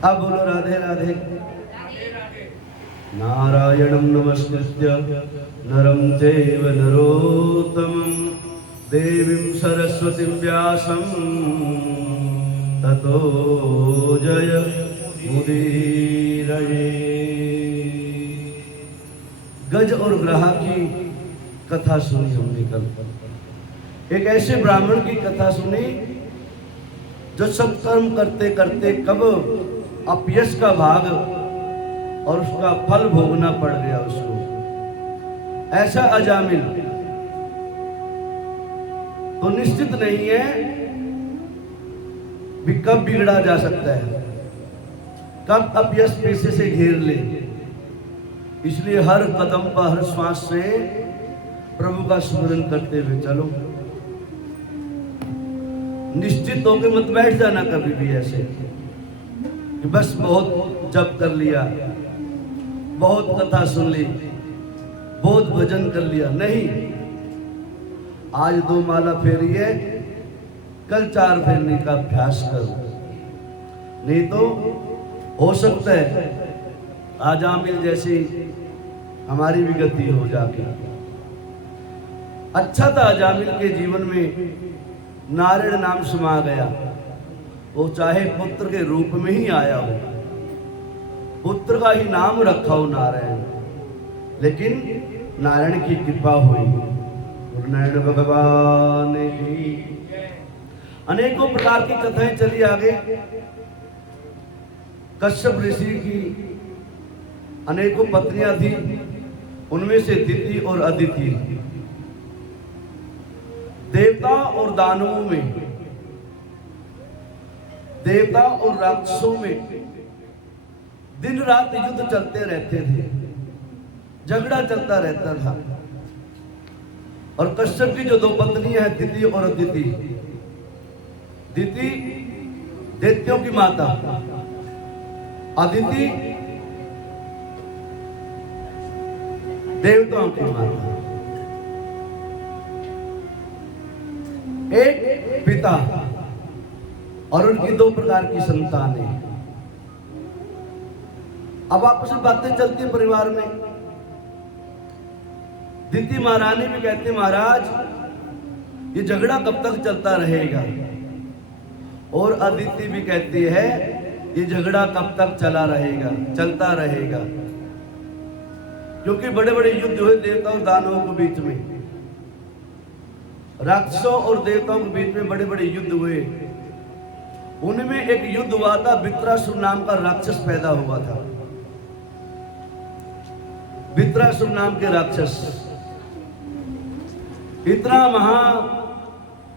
अब बोलो राधे राधे। नारायणं नमस्कृत्य नरं चैव नरोत्तमं देवीं सरस्वतीं व्यासं ततो जय मुदीरये। गज और ग्राह की कथा सुनी हमने कल। एक ऐसे ब्राह्मण की कथा सुनी जो सत्कर्म करते करते कब अपयश का भाग और उसका फल भोगना पड़ गया उसको। ऐसा अजामिल तो निश्चित नहीं है भी कब बिगड़ा जा सकता है, कब अपयश पैसे से घेर ले। इसलिए हर कदम पर हर श्वास से प्रभु का स्मरण करते हुए चलो। निश्चित होकर मत बैठ जाना कभी भी ऐसे कि बस बहुत जप कर लिया, बहुत कथा सुन ली, बहुत भजन कर लिया। नहीं, आज 2 माला फेरी है, कल 4 फेरने का अभ्यास करो। नहीं तो हो सकता है आजामिल जैसी हमारी भी गति हो जाके। अच्छा था आजामिल के जीवन में नारायण नाम समा गया। वो चाहे पुत्र के रूप में ही आया हो, पुत्र का ही नाम रखा हो नारायण, लेकिन नारायण की कृपा हुई। नारायण भगवान की अनेकों प्रकार की कथाएं चली आगे। कश्यप ऋषि की अनेकों पत्नियां थी, उनमें से दिति और अदिति। देवता और दानवों में, देवता और राक्षसों में दिन रात युद्ध चलते रहते थे, झगड़ा चलता रहता था। और कश्यप की जो 2 पत्नियां हैं, दिति और अदिति। दिति दैत्यों की माता, अदिति देवताओं की माता। एक पिता और उनकी 2 प्रकार की संतानें। अब आपस में बातें चलती है परिवार में। दिति महारानी भी कहते महाराज ये झगड़ा कब तक चलता रहेगा, और अदिति भी कहती है ये झगड़ा कब तक चलता रहेगा। क्योंकि बड़े बड़े युद्ध हुए देवताओं और दानवों के बीच में, राक्षसों और देवताओं के बीच में बड़े बड़े युद्ध हुए। उनमें एक युद्ध हुआ था, वित्रासुर नाम का राक्षस पैदा हुआ था। वित्रासुर नाम के राक्षस इतना महा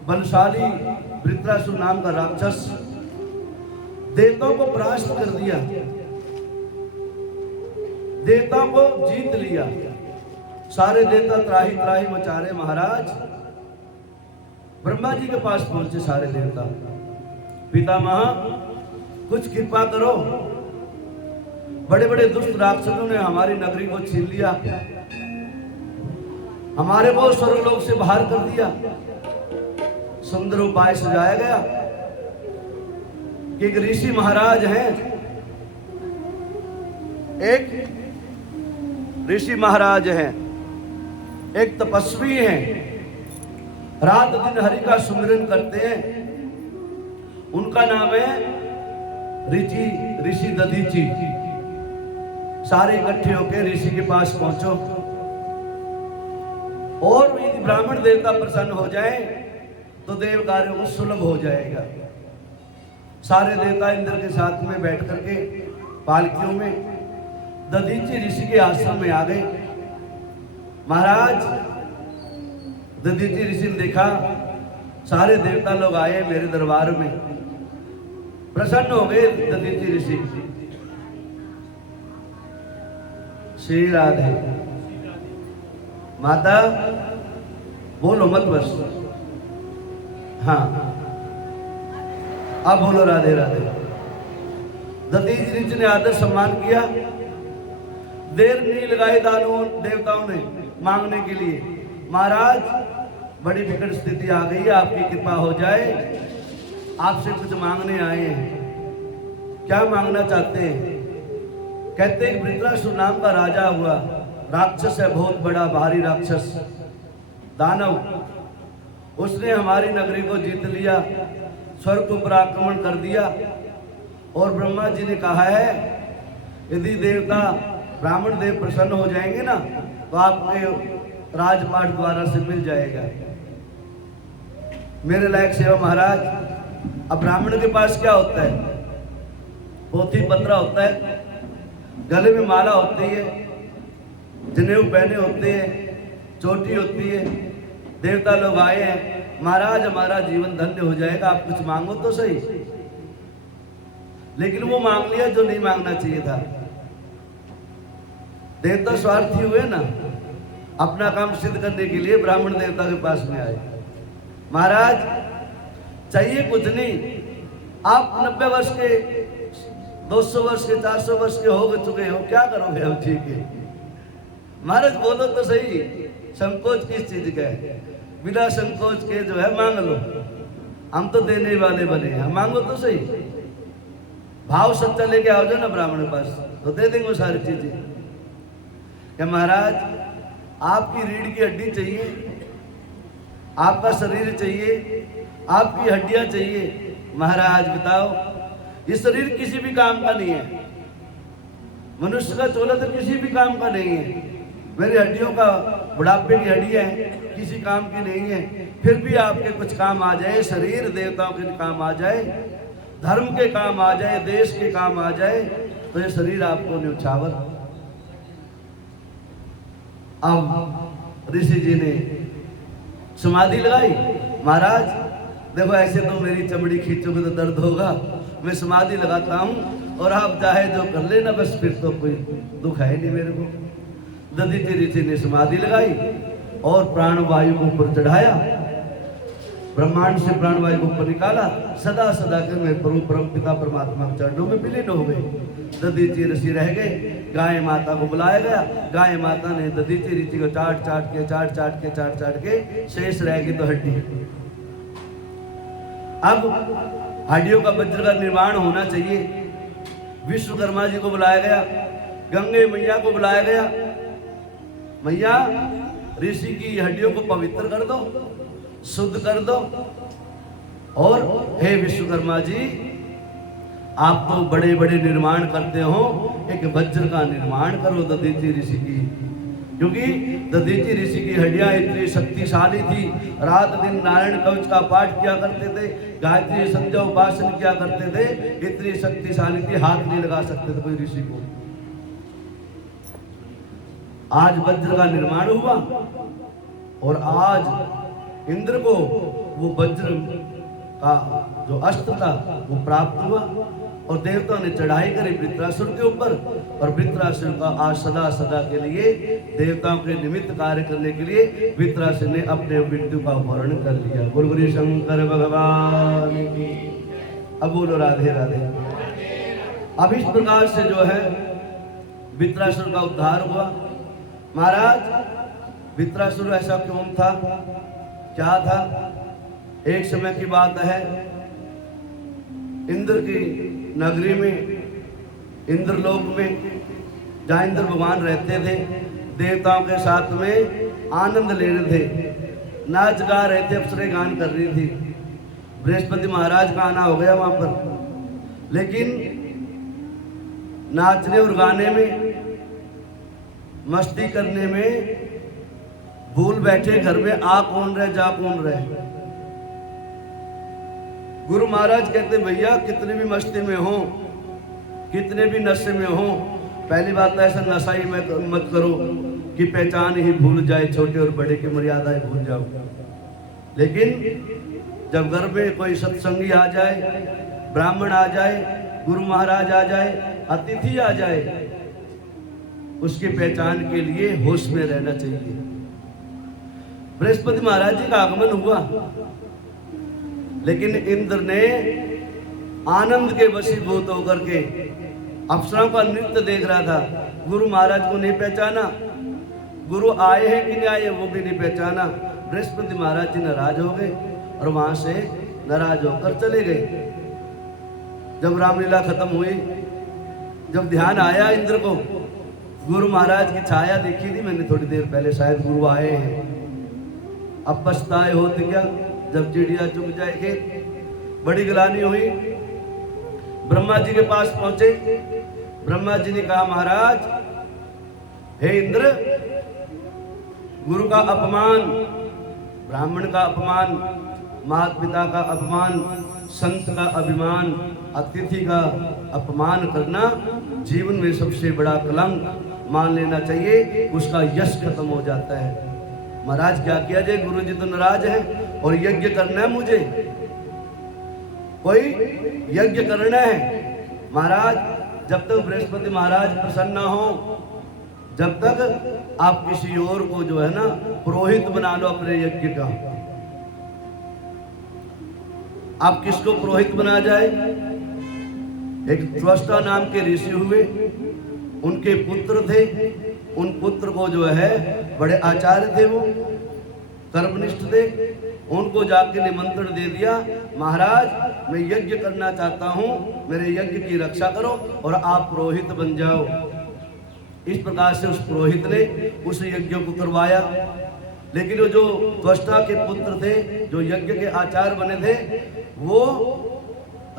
बलशाली वित्रासुर नाम का राक्षस देवताओं को परास्त कर दिया, देवताओं को जीत लिया। सारे देवता त्राही त्राही मचा रहे। महाराज ब्रह्मा जी के पास पहुंचे सारे देवता, पितामह कुछ कृपा करो, बड़े बड़े दुष्ट राक्षसों ने हमारी नगरी को छीन लिया, हमारे को स्वर्गलोक से बाहर कर दिया। सुंदर उपाय सुझाया गया कि एक ऋषि महाराज हैं, एक ऋषि महाराज हैं, एक तपस्वी हैं, रात दिन हरि का सुमिरन करते हैं। उनका नाम है ऋषि दधीचि। सारे इकट्ठे होकर ऋषि के पास पहुंचो, और यदि ब्राह्मण देवता प्रसन्न हो जाए तो देव कार्य को सुलभ हो जाएगा। सारे देवता इंद्र के साथ में बैठ करके पालकियों में दधीचि ऋषि के आश्रम में आ गए। महाराज दधीचि ऋषि ने देखा सारे देवता लोग आए मेरे दरबार में, प्रसन्न हो गए। दधीचि ऋषि श्री राधे माता बोलो मत बस। हाँ अब बोलो राधे राधे। दधीचि ऋषि ने आदर सम्मान किया। देर नहीं लगाई दानवों देवताओं ने मांगने के लिए। महाराज बड़ी विकट स्थिति आ गई है, आपकी कृपा हो जाए, आपसे कुछ मांगने आए हैं। क्या मांगना चाहते हैं? कहते हैं वृत्रासुर नाम का राजा हुआ, राक्षस है, बहुत बड़ा भारी राक्षस दानव। उसने हमारी नगरी को जीत लिया, स्वर्ग के ऊपर आक्रमण कर दिया। और ब्रह्मा जी ने कहा है यदि देवता ब्राह्मण देव प्रसन्न हो जाएंगे ना तो आपके राजपाट द्वारा से मिल जाएगा। मेरे लायक सेवा महाराज, अब ब्राह्मण के पास क्या होता है? पोथी पत्रा होता है, गले में माला होती है, जनेऊ पहने होते हैं, चोटी होती है। देवता लोग आए हैं, महाराज हमारा जीवन धन्य हो जाएगा, आप कुछ मांगो तो सही। लेकिन वो मांग लिया जो नहीं मांगना चाहिए था। देवता स्वार्थी हुए ना, अपना काम सिद्ध करने के लिए ब्राह्मण देवता के पास में आए। महाराज चाहिए कुछ नहीं, आप 90 वर्ष के, 200 वर्ष के, 400 वर्ष के हो चुके हो, क्या करोगे हम? ठीक है महाराज बोलो तो सही, संकोच किस चीज का है? बिना संकोच के जो है मांग लो, हम तो देने वाले बने हैं, मांगो तो सही। भाव सच्चा लेके आओ जो ना ब्राह्मण के पास, तो दे देंगे सारी चीजें। क्या महाराज आपकी रीढ़ की हड्डी चाहिए, आपका शरीर चाहिए, आपकी हड्डियां चाहिए? महाराज बताओ, ये शरीर किसी भी काम का नहीं है, मनुष्य का चोला तो किसी भी काम का नहीं है। मेरी हड्डियों का, बुढ़ापे की हड्डियां हैं, किसी काम की नहीं है। फिर भी आपके कुछ काम आ जाए, शरीर देवताओं के काम आ जाए, धर्म के काम आ जाए, देश के काम आ जाए, तो ये शरीर आपको न्यौछावर। अब ऋषि जी ने समाधि लगाई। महाराज देखो ऐसे तो मेरी चमड़ी खींचोगे तो दर्द होगा, मैं समाधि लगाता हूं और आप चाहे जो कर लेना, बस फिर तो कोई दुख है नहीं मेरे को। दधीचि ऋषि ने समाधि लगाई और प्राणवायु को ऊपर चढ़ाया, ब्रह्मांड से प्राणवायु को ऊपर निकाला, सदा सदा के मैं प्रभु परम पिता परमात्मा के चरणों में विलीन हो गए। दधीचि ऋषि रह गए, गाय माता को बुलाया गया। गाय माता ने दधीचि ऋषि को चाट चाट के शेष रह गई तो हड्डी। अब हड्डियों का वज्र का निर्माण होना चाहिए। विश्वकर्मा जी को बुलाया गया, गंगे मैया को बुलाया गया। मैया ऋषि की हड्डियों को पवित्र कर दो, शुद्ध कर दो। और हे विश्वकर्मा जी, आप तो बड़े बड़े निर्माण करते हो, एक वज्र का निर्माण करो दधीचि ऋषि की, क्योंकि दधीचि ऋषि की हड्डियां इतनी शक्तिशाली थी। रात दिन नारायण कवच का पाठ किया करते थे, गायत्री संध्या उपासन किया करते थे, इतनी शक्तिशाली थी, हाथ नहीं लगा सकते थे कोई ऋषि को। आज वज्र का निर्माण हुआ और आज इंद्र को वो वज्र का जो अस्त्र था वो प्राप्त हुआ और देवताओं ने चढ़ाई करी वृत्रासुर के ऊपर। और वृत्रासुर का आज सदा सदा के लिए देवताओं के निमित्त कार्य करने के लिए वृत्रासुर ने अपने मृत्यु का अपहरण कर लिया। गुरु शंकर भगवान की। अब बोलो राधे राधे। अब इस प्रकार से जो है वृत्रासुर का उद्धार हुआ। महाराज वृत्रासुर ऐसा क्यों था, क्या था? एक समय की बात है, इंद्र की नगरी में, इंद्रलोक में, जहाँ इंद्र भगवान रहते थे, देवताओं के साथ में आनंद ले रहे थे, नाच गा रहे थे, अप्सराएं गान कर रही थी। बृहस्पति महाराज का आना हो गया वहां पर, लेकिन नाचने और गाने में, मस्ती करने में भूल बैठे घर में आ कौन रहे जा कौन रहे। गुरु महाराज कहते भैया कितने भी मस्ती में हो, कितने भी नशे में हो, पहली बात तो ऐसा नशा ही मत करो कि पहचान ही भूल जाए, छोटे और बड़े की मर्यादा ही भूल जाओ। लेकिन जब घर में कोई सत्संगी आ जाए, ब्राह्मण आ जाए, गुरु महाराज आ जाए, अतिथि आ जाए, उसकी पहचान के लिए होश में रहना चाहिए। बृहस्पति महाराज जी का आगमन हुआ, लेकिन इंद्र ने आनंद के वशीभूत होकर के अप्सराओं का नृत्य देख रहा था। गुरु महाराज को नहीं पहचाना, गुरु आए हैं कि नहीं आए वो भी नहीं पहचाना। बृहस्पति महाराज जी नाराज हो गए और वहां से नाराज होकर चले गए। जब रामलीला खत्म हुई, जब ध्यान आया इंद्र को, गुरु महाराज की छाया देखी थी मैंने थोड़ी देर पहले, शायद गुरु आए हैं। अब पछताए होते क्या, जब चिड़िया चुग जाए खेत। बड़ी गिलानी हुई, ब्रह्मा जी के पास पहुंचे। ब्रह्मा जी ने कहा, महाराज हे इंद्र, गुरु का अपमान, ब्राह्मण का अपमान, माता पिता का अपमान, संत का अभिमान, अतिथि का अपमान करना जीवन में सबसे बड़ा कलंक मान लेना चाहिए, उसका यश खत्म हो जाता है। महाराज क्या किया जाए, गुरु जी तो नाराज है और यज्ञ करना है, मुझे कोई यज्ञ करना है। महाराज जब तक बृहस्पति महाराज प्रसन्न ना हो, जब तक आप किसी और को जो है ना पुरोहित बना लो अपने यज्ञ का। आप किसको पुरोहित बना जाए? एक त्वष्टा नाम के ऋषि हुए, उनके पुत्र थे। उन पुत्र को जो है बड़े आचार्य थे, वो कर्मनिष्ठ थे। उनको जाके निमंत्रण दे दिया, महाराज मैं यज्ञ करना चाहता हूं, मेरे यज्ञ की रक्षा करो और आप पुरोहित बन जाओ। इस प्रकार से उस पुरोहित ने उस यज्ञ को करवाया। लेकिन वो जो त्वष्टा के पुत्र थे, जो यज्ञ के आचार्य बने थे, वो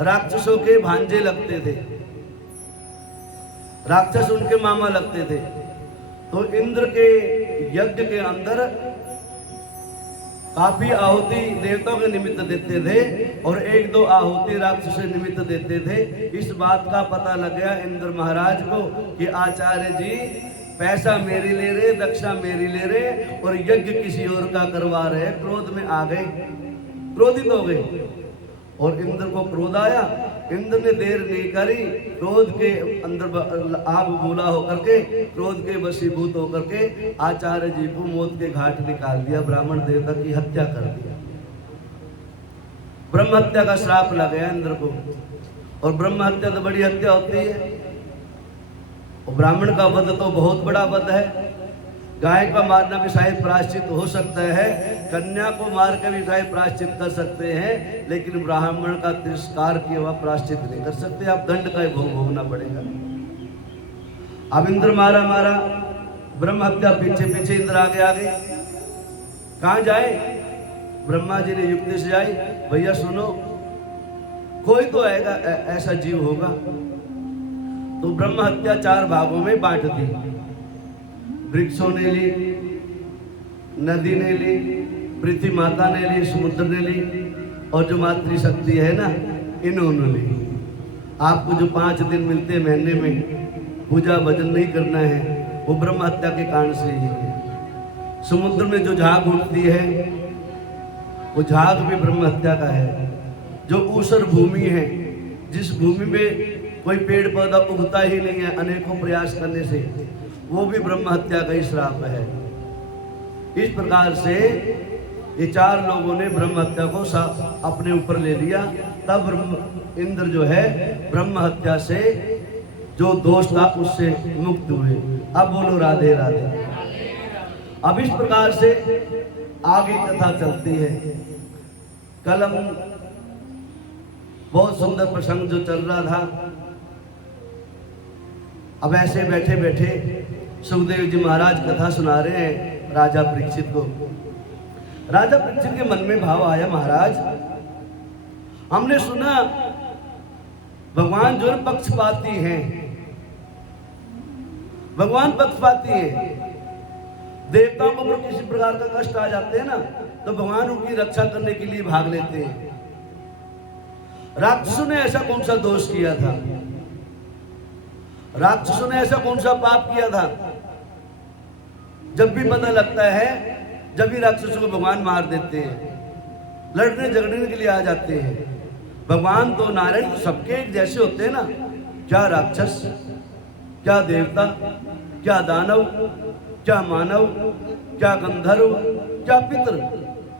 राक्षसों के भांजे लगते थे, राक्षस उनके मामा लगते थे। तो इंद्र के यज्ञ के अंदर काफी आहुति देवताओं के निमित्त देते थे और एक दो आहुति राक्षस के निमित्त देते थे। इस बात का पता लग गया इंद्र महाराज को कि आचार्य जी पैसा मेरी ले रहे, दक्षा मेरी ले रहे और यज्ञ किसी और का करवा रहे। क्रोध में आ गए, क्रोधित हो गए और इंद्र को क्रोध आया। इंद्र ने देर नहीं करी, क्रोध के अंदर आग बूला होकर के, क्रोध के वशीभूत होकर के आचार्य जी को मौत के घाट निकाल दिया, ब्राह्मण देवता की हत्या कर दिया। ब्रह्म हत्या का श्राप लग गया इंद्र को। और ब्रह्म हत्या तो बड़ी हत्या होती है, और ब्राह्मण का वध तो बहुत बड़ा वध है। गाय का मारना भी शायद प्रायश्चित हो सकता है, कन्या को मार के भी शायद प्रायश्चित कर सकते हैं, लेकिन ब्राह्मण का तिरस्कार किया हुआ प्रायश्चित नहीं कर सकते। आप दंड का भोग भोगना पड़ेगा। अब इंद्र मारा, ब्रह्म हत्या पीछे पीछे इंद्र आगे। कहां जाए? ब्रह्मा जी ने युक्ति से आई, भैया सुनो, कोई तो आएगा, ऐसा जीव होगा। तो ब्रह्म हत्या 4 भागों में बांट दी। वृक्षों ने ली, नदी ने ली, पृथ्वी माता ने ली, समुद्र ने ली, और जो मातृशक्ति है ना, इन्होंने ली। आपको जो 5 दिन मिलते हैं महीने में, पूजा भजन नहीं करना है, वो ब्रह्म हत्या के कारण से ही है। समुद्र में जो झाग उठती है, वो झाग भी ब्रह्म हत्या का है। जो ऊसर भूमि है, जिस भूमि में कोई पेड़ पौधा उगता ही नहीं है अनेकों प्रयास करने से, वो भी ब्रह्म हत्या का ही श्राप है। इस प्रकार से ये 4 लोगों ने ब्रह्म हत्या को अपने ऊपर ले लिया। तब इंद्र जो है ब्रह्म हत्या से जो दोष था उससे मुक्त हुए। अब बोलो राधे राधे। अब इस प्रकार से आगे कथा चलती है। कल हम बहुत सुंदर प्रसंग जो चल रहा था, अब ऐसे बैठे बैठे सुखदेव जी महाराज कथा सुना रहे हैं राजा परीक्षित को। राजा परीक्षित के मन में भाव आया, महाराज हमने सुना भगवान जो पक्षपाती हैं, भगवान पक्षपाती हैं। देवताओं को अगर किसी प्रकार का कष्ट आ जाते हैं ना, तो भगवान उनकी रक्षा करने के लिए भाग लेते हैं। राक्षसों ने ऐसा कौन सा दोष किया था? राक्षसों ने ऐसा कौन सा पाप किया था? जब भी पता लगता है, जब भी राक्षसों को भगवान मार देते हैं, लड़ने झगड़ने के लिए आ जाते हैं। भगवान तो नारायण तो सबके एक जैसे होते हैं ना। क्या राक्षस, क्या देवता, क्या दानव, क्या मानव, क्या गंधर्व, क्या पितर,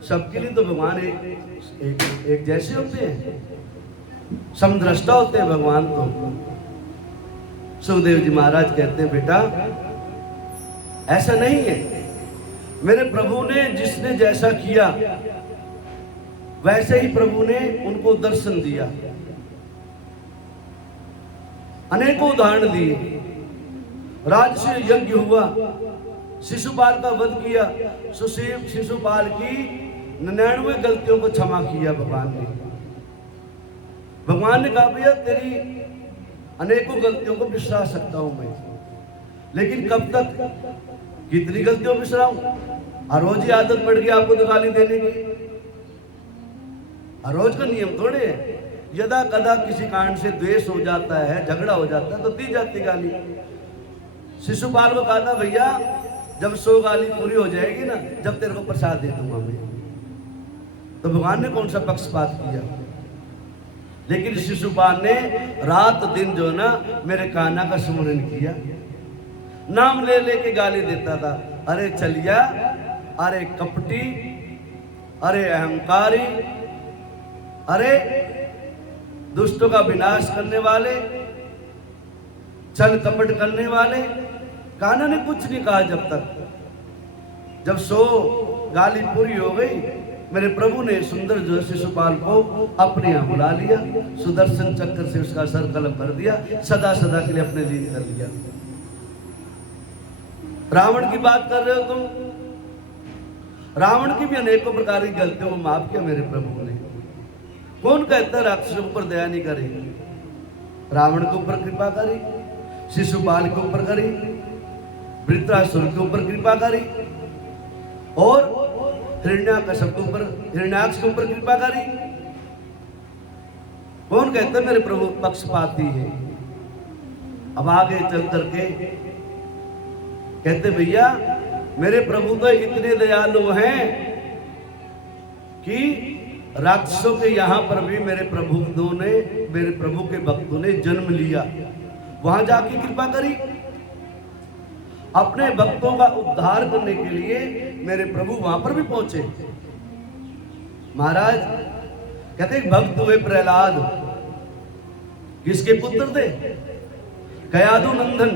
सबके लिए तो भगवान एक जैसे होते हैं, समदृष्टा होते हैं भगवान। तो सुखदेव जी महाराज कहते हैं, बेटा ऐसा नहीं है। मेरे प्रभु ने जिसने जैसा किया वैसे ही प्रभु ने उनको दर्शन दिया, अनेकों उदाहरण दिए। राजसूय यज्ञ हुआ, शिशुपाल का वध किया, शिशुपाल की 99 गलतियों को क्षमा किया भगवान ने। भगवान ने कहा भैया तेरी अनेकों गलतियों को बिसरा सकता हूं मैं, लेकिन कब तक, कितनी गलतियों बिसराऊं? हर रोज ही आदत पड़ गई आपको तो गाली देने की। हर रोज का नियम थोड़े है। यदा कदा किसी कारण से द्वेष हो जाता है, झगड़ा हो जाता है तो दी जाती गाली। शिशुपाल को कहा था भैया जब 100 गाली पूरी हो जाएगी ना, जब तेरे को प्रसाद दे दूंगा मैं। तो भगवान ने कौन सा पक्षपात किया? लेकिन शिशुपाल ने रात दिन जो ना मेरे कान्हा का स्मरण किया, नाम ले लेके गाली देता था। अरे चलिया, अरे कपटी, अरे अहंकारी, अरे दुष्टों का विनाश करने वाले, छल कपट करने वाले। कान्हा ने कुछ नहीं कहा जब 100 गाली पूरी हो गई, मेरे प्रभु ने सुंदर जो शिशुपाल को अपने यहाँ बुला लिया, सुदर्शन चक्र से उसका सर कलम कर दिया, सदा सदा के लिए अपने लीन कर लिया। रावण की बात कर रहे हो तुम? रावण की भी अनेकों प्रकार की गलतियों को माफ किया मेरे प्रभु ने। कौन कहता है राक्षसों पर दया नहीं करे? रावण के ऊपर कृपा करी, शिशुपाल के ऊपर करी, वृत्रासुर के ऊपर कृपा करी, और हिरण्याकश्यप के ऊपर, हिरण्याक्ष के ऊपर कृपा करी। कौन कहता है मेरे प्रभु पक्षपाती है? अब आगे चल करके कहते भैया मेरे प्रभु तो इतने दयालु हैं कि राक्षसों के यहां पर भी मेरे प्रभु के भक्तों ने जन्म लिया, वहां जाके कृपा करी। अपने भक्तों का उद्धार करने के लिए मेरे प्रभु वहां पर भी पहुंचे। महाराज कहते भक्त हुए प्रहलाद, किसके पुत्र थे? कयाधु नंदन,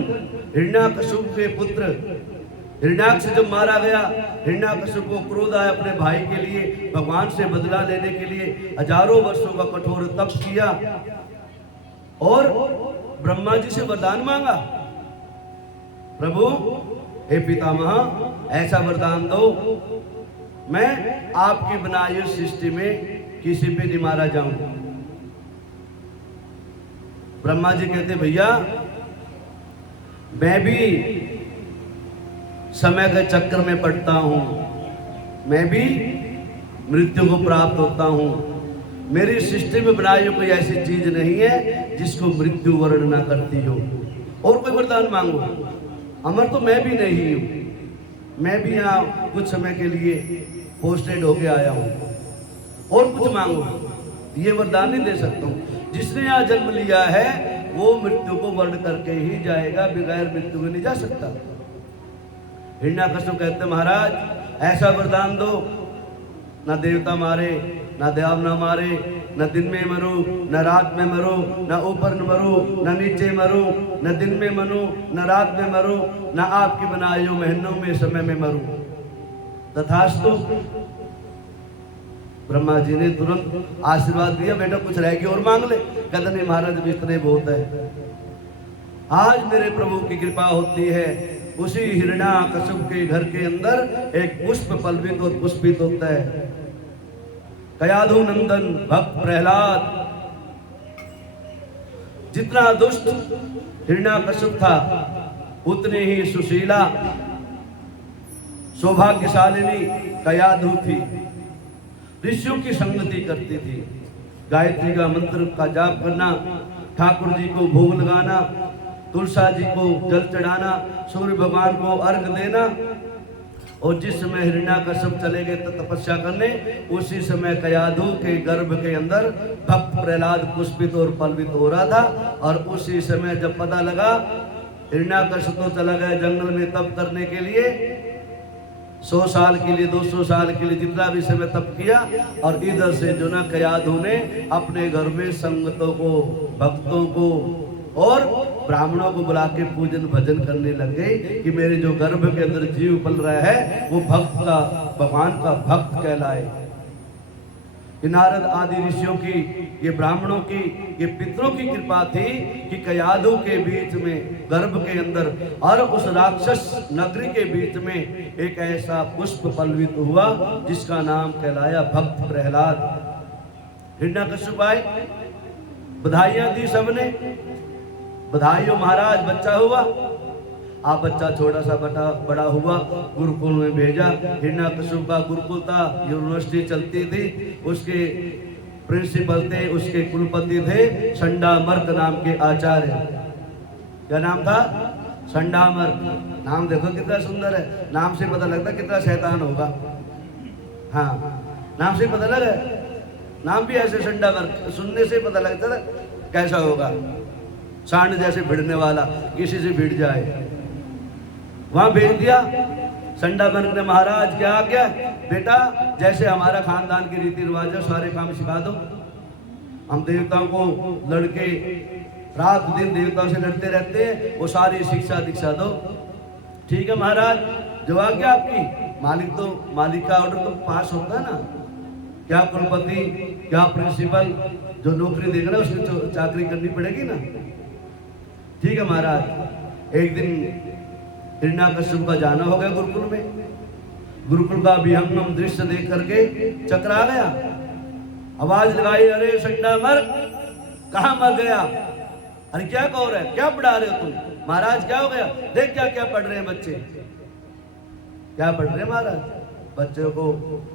हिरण्याकश्यप के पुत्र। हिरण्याक्ष जब मारा गया, हिरण्याकश्यप को क्रोध आया अपने भाई के लिए, भगवान से बदला लेने के लिए हजारों वर्षों का कठोर तप किया और ब्रह्मा जी से वरदान मांगा, प्रभु हे पितामह ऐसा वरदान दो मैं आपकी बनाई हुई सृष्टि में किसी पे नहीं मारा जाऊं। ब्रह्मा जी कहते भैया मैं भी समय के चक्कर में पड़ता हूं, मैं भी मृत्यु को प्राप्त होता हूं। मेरी सृष्टि में बनाई हुई कोई ऐसी चीज नहीं है जिसको मृत्यु वर्ण ना करती हो। और कोई वरदान मांगो, अमर तो मैं भी नहीं हूं, मैं भी यहाँ कुछ समय के लिए पोस्टेड होके आया हूं। और कुछ मांगो, ये वरदान नहीं दे सकता हूं। जिसने यहाँ जन्म लिया है वो मृत्यु को वर्ण करके ही जाएगा, बगैर मृत्यु के नहीं जा सकता। हिरण्याकश्यप कहते महाराज ऐसा वरदान दो ना देवता मारे, ना देव ना मारे, न दिन में मरो न रात में मरो, न ऊपर न मरो न नीचे मरो, न दिन में मरो न रात में मरो, न आपकी बनाए हुए महीनों में समय में मरो। तथास्तु। ब्रह्मा जी ने तुरंत आशीर्वाद दिया, बेटा कुछ रहेगी और मांग ले। कहते नहीं महाराज इतने बहुत है। आज मेरे प्रभु की कृपा होती है, उसी हिरण्याकश्यप के घर के अंदर एक पुष्प पल्लवित और पुष्पित होता है। कयाधु नंदन भक्त प्रहलाद, जितना दुष्ट हिरण्याकश्यप था उतनी ही सुशीला सौभाग्यशालिनी कयाधु थी। ऋषियों की संगति करती थी, गायत्री का मंत्र का जाप करना, ठाकुर जी को भोग लगाना, तुलसा जी को जल चढ़ाना, सूर्य भगवान को अर्घ देना। और जिस समय हिरण्याकश्यप चले गए तपस्या करने, उसी समय कयाधु के गर्भ के अंदर भक्त प्रहलाद पुष्पित और पल्लवित हो रहा था। और उसी समय जब पता लगा हिरण्याकश्यप तो चला गया जंगल में तप करने के लिए, 100 साल के लिए 200 साल के लिए जितना भी समय तप किया, और इधर से जो ना कयाधु ने अपने घर में संगतों को, भक्तों को और ब्राह्मणों को बुला के पूजन भजन करने लग गए कि मेरे जो गर्भ के अंदर जीव पल रहा है वो भक्त का, भगवान का भक्त कहलाए। ये नारद आदि ऋषियों की, ये ब्राह्मणों की, ये पितरों की कृपा थी कि कयाधु के बीच में, गर्भ के अंदर और उस राक्षस नगरी के बीच में एक ऐसा पुष्प पल्लवित हुआ जिसका नाम कहलाया भक्त प्रहलाद। हिरण्यकश्यप आए, बधाइयां दी सबने, बधाइयों महाराज बच्चा हुआ। आप बच्चा छोटा सा बड़ा हुआ, गुरुकुल में भेजा। हिरण्यकश्यप का गुरुकुल था, यूनिवर्सिटी चलती थी, उसके प्रिंसिपल थे, उसके कुलपति थे संडामर्क नाम के आचार्य। क्या नाम था? संडामर्क। नाम देखो कितना सुंदर है, नाम से पता लगता कितना शैतान होगा। हाँ, नाम से पता लगा, नाम भी ऐसे संडामर्क, सुनने से पता लगता था कैसा होगा। सांड जैसे भिड़ने वाला, किसी से भिड़ जाए। वहां भेज दिया। संडामर्क ने, महाराज क्या आज्ञा? बेटा जैसे हमारा खानदान की रीति रिवाज है सारे काम सिखा दो। हम देवताओं को लड़के रात दिन देवताओं से लड़ते रहते हैं, वो सारी शिक्षा दीक्षा दो। ठीक है महाराज, जो आज्ञा आपकी। मालिक का ऑर्डर तो पास होता है ना। क्या कुलपति, क्या प्रिंसिपल, जो नौकरी देख रहा है उसकी चाकरी करनी पड़ेगी ना। ठीक है महाराज। एक दिन हिरण्यकश्यप का जाना हो गया गुरुकुल में। गुरुकुल का विहंगम दृश्य देख करके चकरा गया, आवाज लगाई, अरे संडामर्क कहाँ मर गया? अरे क्या कह रहे हैं, क्या पढ़ा रहे हो तुम? महाराज क्या हो गया? देख क्या क्या पढ़ रहे हैं बच्चे। क्या पढ़ रहे हैं महाराज? बच्चों को,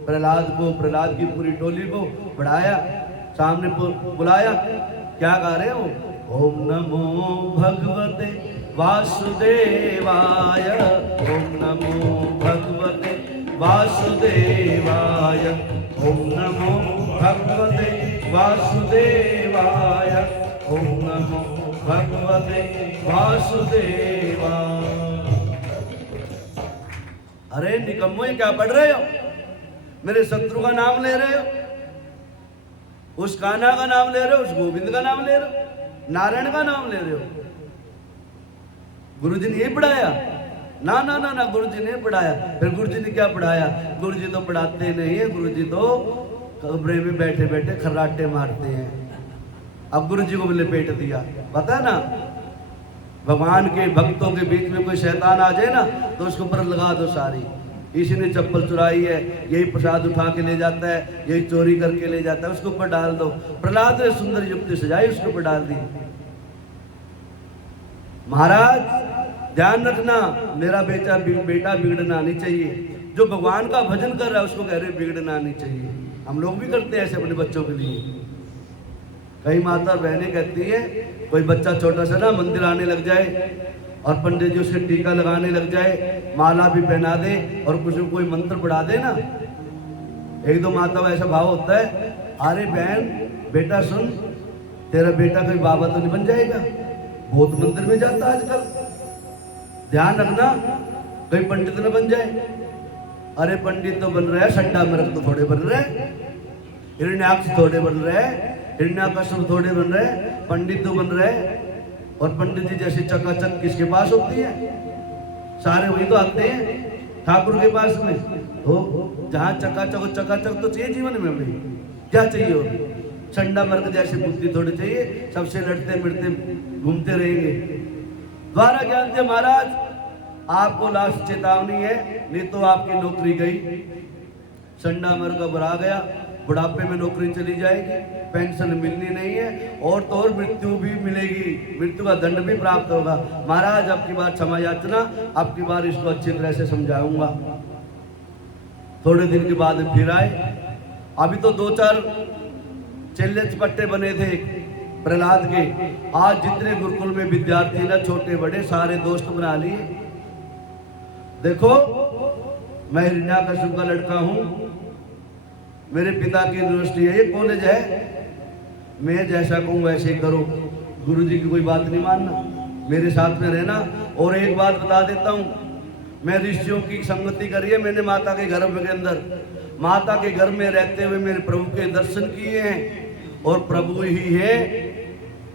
प्रहलाद की पूरी टोली को पढ़ाया, सामने बुलाया। क्या गा रहे हो? ओम नमो भगवते वासुदेवाय, ओम नमो भगवते वासुदेवाय, ओम नमो भगवते वासुदेवाय, ओम नमो भगवते वासुदेवाय। अरे निकम्मो, ये क्या पढ़ रहे हो? मेरे शत्रु का नाम ले रहे हो, उस कान्हा का नाम ले रहे हो, उस गोविंद का नाम ले रहे हो, नारायण का नाम ले रहे हो। गुरुजी ने यही पढ़ाया? ना ना ना ना, गुरुजी ने पढ़ाया। फिर गुरुजी ने क्या पढ़ाया? गुरुजी तो पढ़ाते नहीं है, गुरुजी तो कमरे में बैठे बैठे खर्राटे मारते हैं। अब गुरुजी को लपेट दिया। पता है ना, भगवान के भक्तों के बीच में कोई शैतान आ जाए ना तो उसके ऊपर लगा दो सारी। इसी ने चप्पल चुराई है, यही प्रसाद उठा के ले जाता है, यही चोरी करके ले जाता है, उसके ऊपर डाल दो। प्रहलाद ने सुंदर युक्ति सजाई, उसके ऊपर डाल दी। महाराज ध्यान रखना, मेरा बेटा बिगड़ना नहीं चाहिए। जो भगवान का भजन कर रहा है उसको कह रहे बिगड़ना नहीं चाहिए। हम लोग भी करते हैं ऐसे अपने बच्चों के लिए। कई माता बहनें कहती है, कोई बच्चा छोटा सा ना मंदिर आने लग जाए और पंडित जी उसे टीका लगाने लग जाए, माला भी पहना दे और कुछ कोई मंत्र पढ़ा दे ना। एक दो माता ऐसा भाव होता है, अरे बहन बेटा सुन, तेरा बेटा कोई बाबा तो नहीं बन जाएगा? बहुत मंदिर में जाता आजकल, ध्यान रखना कोई पंडित न बन जाए। अरे पंडित तो बन रहा है, संडामर्क तो थोड़े बन रहे, हिरण्याक्ष थोड़े बन रहे, हिरण्यकश्यप थोड़े बन रहे, पंडित तो बन रहे। और पंडित जी जैसी चकाचक किसके पास होती है? सारे वही तो आते हैं ठाकुर के पास में। तो जहाँ चकाचक तो चाहिए जीवन में, हमें क्या चाहिए? संडामर्क जैसी बुद्धि थोड़ी चाहिए, सबसे लड़ते मिलते घूमते रहेंगे। द्वारा ज्ञान दे महाराज, आपको लास्ट चेतावनी है, नहीं तो आपकी नौकरी गई। संडामर्क भरा गया, बुढ़ापे में नौकरी चली जाएगी, पेंशन मिलनी नहीं है, और तो और मृत्यु भी मिलेगी, मृत्यु का दंड भी प्राप्त होगा। महाराज अब की बार क्षमा याचना, अब की बार इसको अच्छी तरह से समझाऊंगा। थोड़े दिन के बाद फिर आए। अभी तो 2-4 चेले चपट्टे बने थे प्रहलाद के। आज जितने गुरुकुल में विद्यार्थी ना, छोटे बड़े, सारे दोस्त बना लिए। देखो मैं हिरण्याकश्यप का लड़का हूं, मेरे पिता की यूनिवर्सिटी है, ये कॉलेज है, मैं जैसा कहूँ वैसे ही करो, गुरुजी की कोई बात नहीं मानना, मेरे साथ में रहना। और एक बात बता देता हूँ, मैं ऋषियों की संगति करी है मैंने माता के गर्भ के अंदर। माता के घर में रहते हुए मेरे प्रभु के दर्शन किए हैं, और प्रभु ही है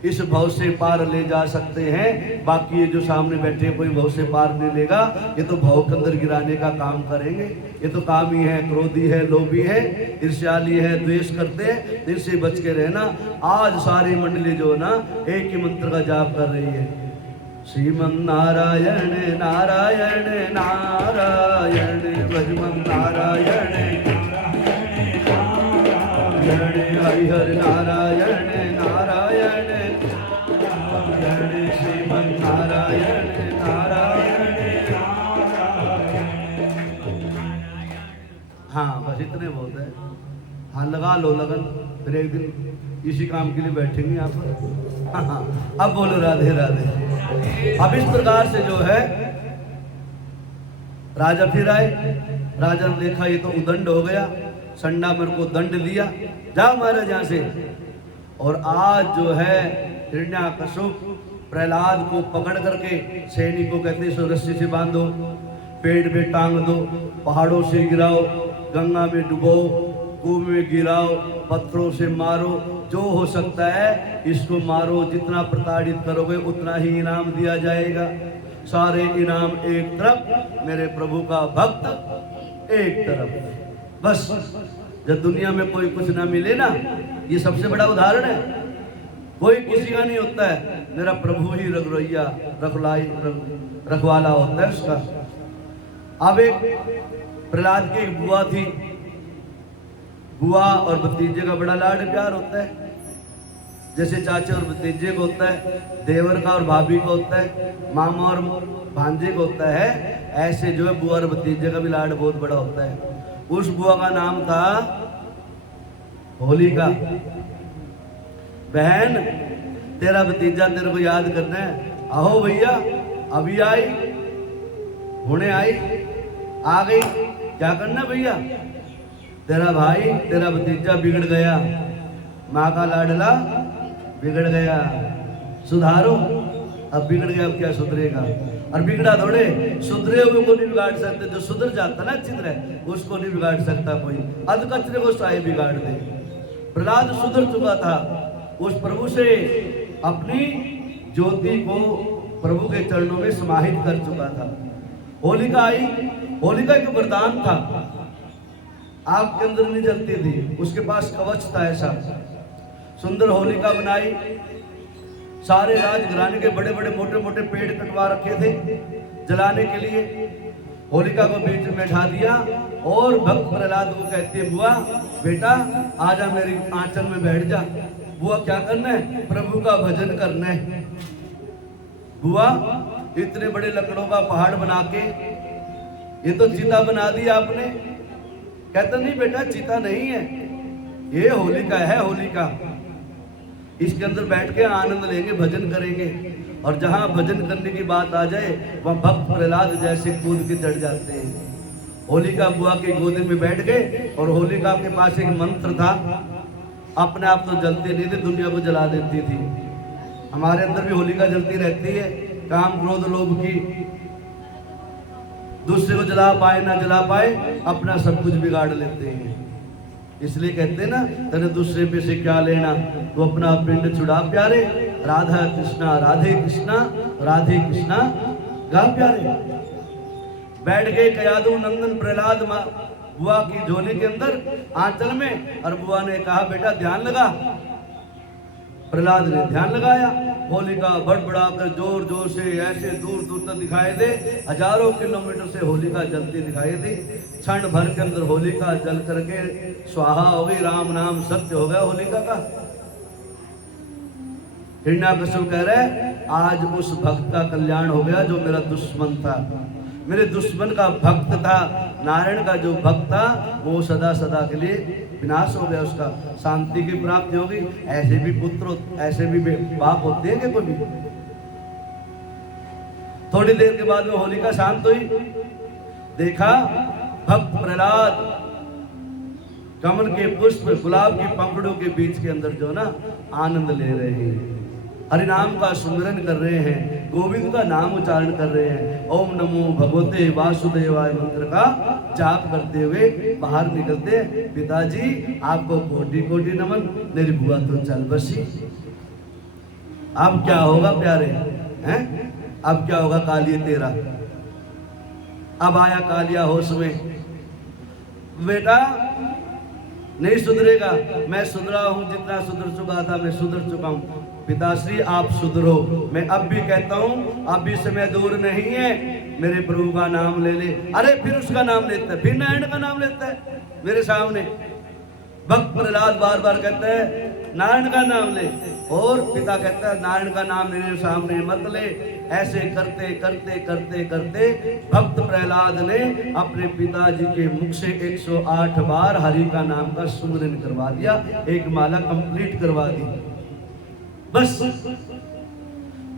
इस भव से पार ले जा सकते हैं। बाकी ये जो सामने बैठे कोई भव से पार नहीं लेगा, ये तो भव के अंदर गिराने का काम करेंगे। ये तो कामी है, क्रोधी है, लोभी है, ईर्ष्याली है, द्वेष करते हैं, इनसे बच के रहना। आज सारी मंडली जो है ना एक ही मंत्र का जाप कर रही है, श्रीमन नारायण नारायण नारायण भजमन नारायण हरिहर नारायण नारायण श्रीमन नारायण नारायण। हाँ बस इतने बहुत है। हाँ लगा लो लगन, फिर एक दिन इसी काम के लिए बैठेंगे यहाँ पर। हाँ अब बोलो राधे राधे। अब इस प्रकार से जो है राजा फिर आए। राजा ने देखा ये तो उदंड हो गया, संडा मेरे को दंड दिया, जाओ महाराज यहाँ से। और आज जो है हिरण्याकश्यप प्रहलाद को पकड़ करके सैनिक को कहते सो रस्सी से बांधो, पेड़ पे टांग दो, पहाड़ों से गिराओ, गंगा में डुबो, कुएं में गिराओ, पत्थरों से मारो, जो हो सकता है इसको मारो। जितना प्रताड़ित करोगे उतना ही इनाम दिया जाएगा। सारे इनाम एक तरफ, मेरे प्रभु का भक्त एक तरफ। बस जब दुनिया में कोई कुछ ना मिले ना, ये सबसे बड़ा उदाहरण है। कोई किसी का नहीं होता है, मेरा प्रभु ही रघुरैया रखवाला होता है उसका। अब एक प्रहलाद की एक बुआ थी। बुआ और भतीजे का बड़ा लाड प्यार होता है, जैसे चाचे और भतीजे को होता है, देवर का और भाभी को होता है, मामा और भांजे को होता है, ऐसे जो है बुआ और भतीजे का भी लाड बहुत बड़ा होता है। उस बुआ का नाम था होलिका। बहन तेरा भतीजा तेरे को याद करना है, आहो भैया अभी आई, होने आई, आ गई, क्या करना भैया? तेरा भाई तेरा भतीजा बिगड़ गया, माँ का लाडला बिगड़ गया, सुधारो। अब बिगड़ गया, अब क्या सुधरेगा? और बिगड़ा थोड़े, सुधरे हुए को नहीं बिगाड़ सकते। जो सुधर जाता ना चित्र है उसको नहीं बिगाड़ सकता कोई, अध कचरे को चाहे बिगाड़ दे। प्रहलाद सुधर चुका था, उस प्रभु से अपनी ज्योति को प्रभु के चरणों में समाहित कर चुका था। होलिका आई, होलिका एक वरदान था, आग के अंदर नहीं जलती थी, उसके पास कवच था। ऐसा सुंदर होलिका बनाई। सारे राजघराने के बड़े बड़े मोटे मोटे पेड़ कटवा रखे थे जलाने के लिए। होलिका को बीच में बैठा दिया और भक्त प्रहलाद को कहती है, बुआ बेटा आजा मेरी आंचल में बैठ जा। बुआ क्या करना है? प्रभु का भजन करना है। बुआ इतने बड़े लकड़ों का पहाड़ बना के ये तो चिता बना दिया आपने। कहता नहीं बेटा चिता नहीं है, ये होलिका है, होलिका। इसके अंदर बैठ के आनंद लेंगे, भजन करेंगे। और जहां भजन करने की बात आ जाए वहां भक्त प्रहलाद जैसे कूद के चढ़ जाते हैं। होलिका बुआ के गोदी में बैठ गए और होलिका के पास एक मंत्र था। अपने आप तो जलती नहीं थी, दुनिया को जला देती थी। हमारे अंदर भी होलिका जलती रहती है, काम क्रोध लोभ की। दूसरे को जला पाए ना जला पाए, अपना सब कुछ बिगाड़ लेते हैं। इसलिए कहते हैं ना, तेरे दूसरे पे से क्या लेना, तो अपना पिंड छुड़ा प्यारे। राधा कृष्णा राधे कृष्णा राधे कृष्णा गा प्यारे। बैठ गए कयादू नंदन प्रहलाद बुआ की झोली के अंदर आंचल में, और बुआ ने कहा बेटा ध्यान लगा। प्रहलाद ने ध्यान लगाया। होलिका बड़बड़ा कर जोर जोर से ऐसे दूर दूर तक दिखाई दे, हजारों किलोमीटर से होलिका जलती दिखाई दी। क्षण भर के अंदर होलिका जल करके स्वाहा हो गई, राम नाम सत्य हो गया होलिका का। हिरण्याकश्यप कह रहे आज उस भक्त का कल्याण हो गया जो मेरा दुश्मन था, मेरे दुश्मन का भक्त था। नारायण का जो भक्त था वो सदा सदा के लिए विनाश हो गया, उसका शांति की प्राप्ति होगी। ऐसे भी पुत्र, ऐसे भी बाप होते हैं कि कोई। थोड़ी देर के बाद में होलिका शांत हुई। देखा भक्त प्रहलाद कमल के पुष्प गुलाब की पंखुड़ियों के बीच के अंदर जो ना आनंद ले रहे हैं, हरिनाम का सुमिरन कर रहे हैं, गोविंद का नाम उच्चारण कर रहे हैं। ओम नमो भगवते वासुदेवाय मंत्र का जाप करते हुए बाहर निकलते। पिताजी आपको कोटि कोटि नमन, मेरी बुआ तो चल बसी। अब क्या होगा प्यारे हैं? अब क्या होगा कालिए तेरा? अब आया कालिया होश में, बेटा नहीं सुधरेगा। मैं सुधरा हूं, जितना सुधर चुका था मैं सुधर चुका हूं। पिताश्री आप सुधरो। मैं अब भी कहता हूं, अभी समय दूर नहीं है, मेरे प्रभु का नाम ले ले। अरे फिर उसका नाम लेता है, फिर नारायण का नाम लेता है मेरे सामने। भक्त प्रहलाद बार बार कहता है नारायण का नाम ले, और पिता कहता है नारायण का नाम मेरे सामने मत ले। ऐसे करते करते करते करते भक्त प्रहलाद ने अपने पिताजी के मुख से 108 बार हरि का नाम का सुमिरन करवा दिया, एक माला कंप्लीट करवा दी। बस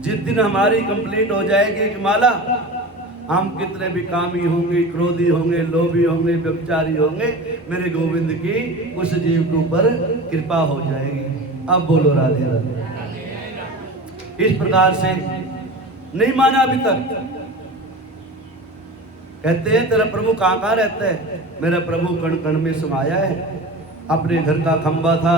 जिस दिन हमारी कंप्लीट हो जाएगी एक माला, हम कितने भी कामी होंगे, क्रोधी होंगे, लोभी होंगे, व्यभिचारी होंगे, मेरे गोविंद की उस जीव के ऊपर कृपा हो जाएगी। अब बोलो राधे राधे। इस प्रकार से नहीं माना अभी तक। कहते हैं तेरा प्रभु कहाँ कहाँ रहता है? मेरा प्रभु कण कण में समाया है। अपने घर का खंबा था,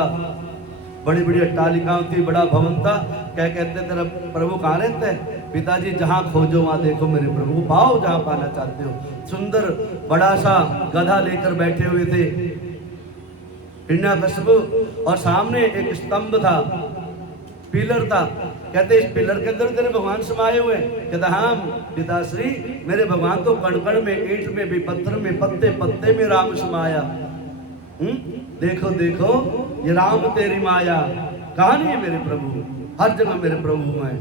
बड़ी बड़ी अट्टालिकाओं थी, बड़ा भवन था। क्या कहते हैं तेरा प्रभु कहाँ रहता है? पिताजी जहाँ खोजो वहां देखो मेरे प्रभु को पाओ, जहाँ पाना चाहते हो। सुंदर बड़ा सा गधा लेकर बैठे हुए थे हिरण्यकशिपु, और सामने एक स्तंभ था, पिलर था। कहते इस पिलर के अंदर तेरे भगवान समाये हुए? कहता हाँ पिताश्री, मेरे भगवान तो कण कण में, ईंट में भी, पत्थर में, पत्ते पत्ते में राम समाया। देखो देखो ये राम तेरी माया। कहाँ नहीं है मेरे प्रभु? हर जगह मेरे प्रभु हैं।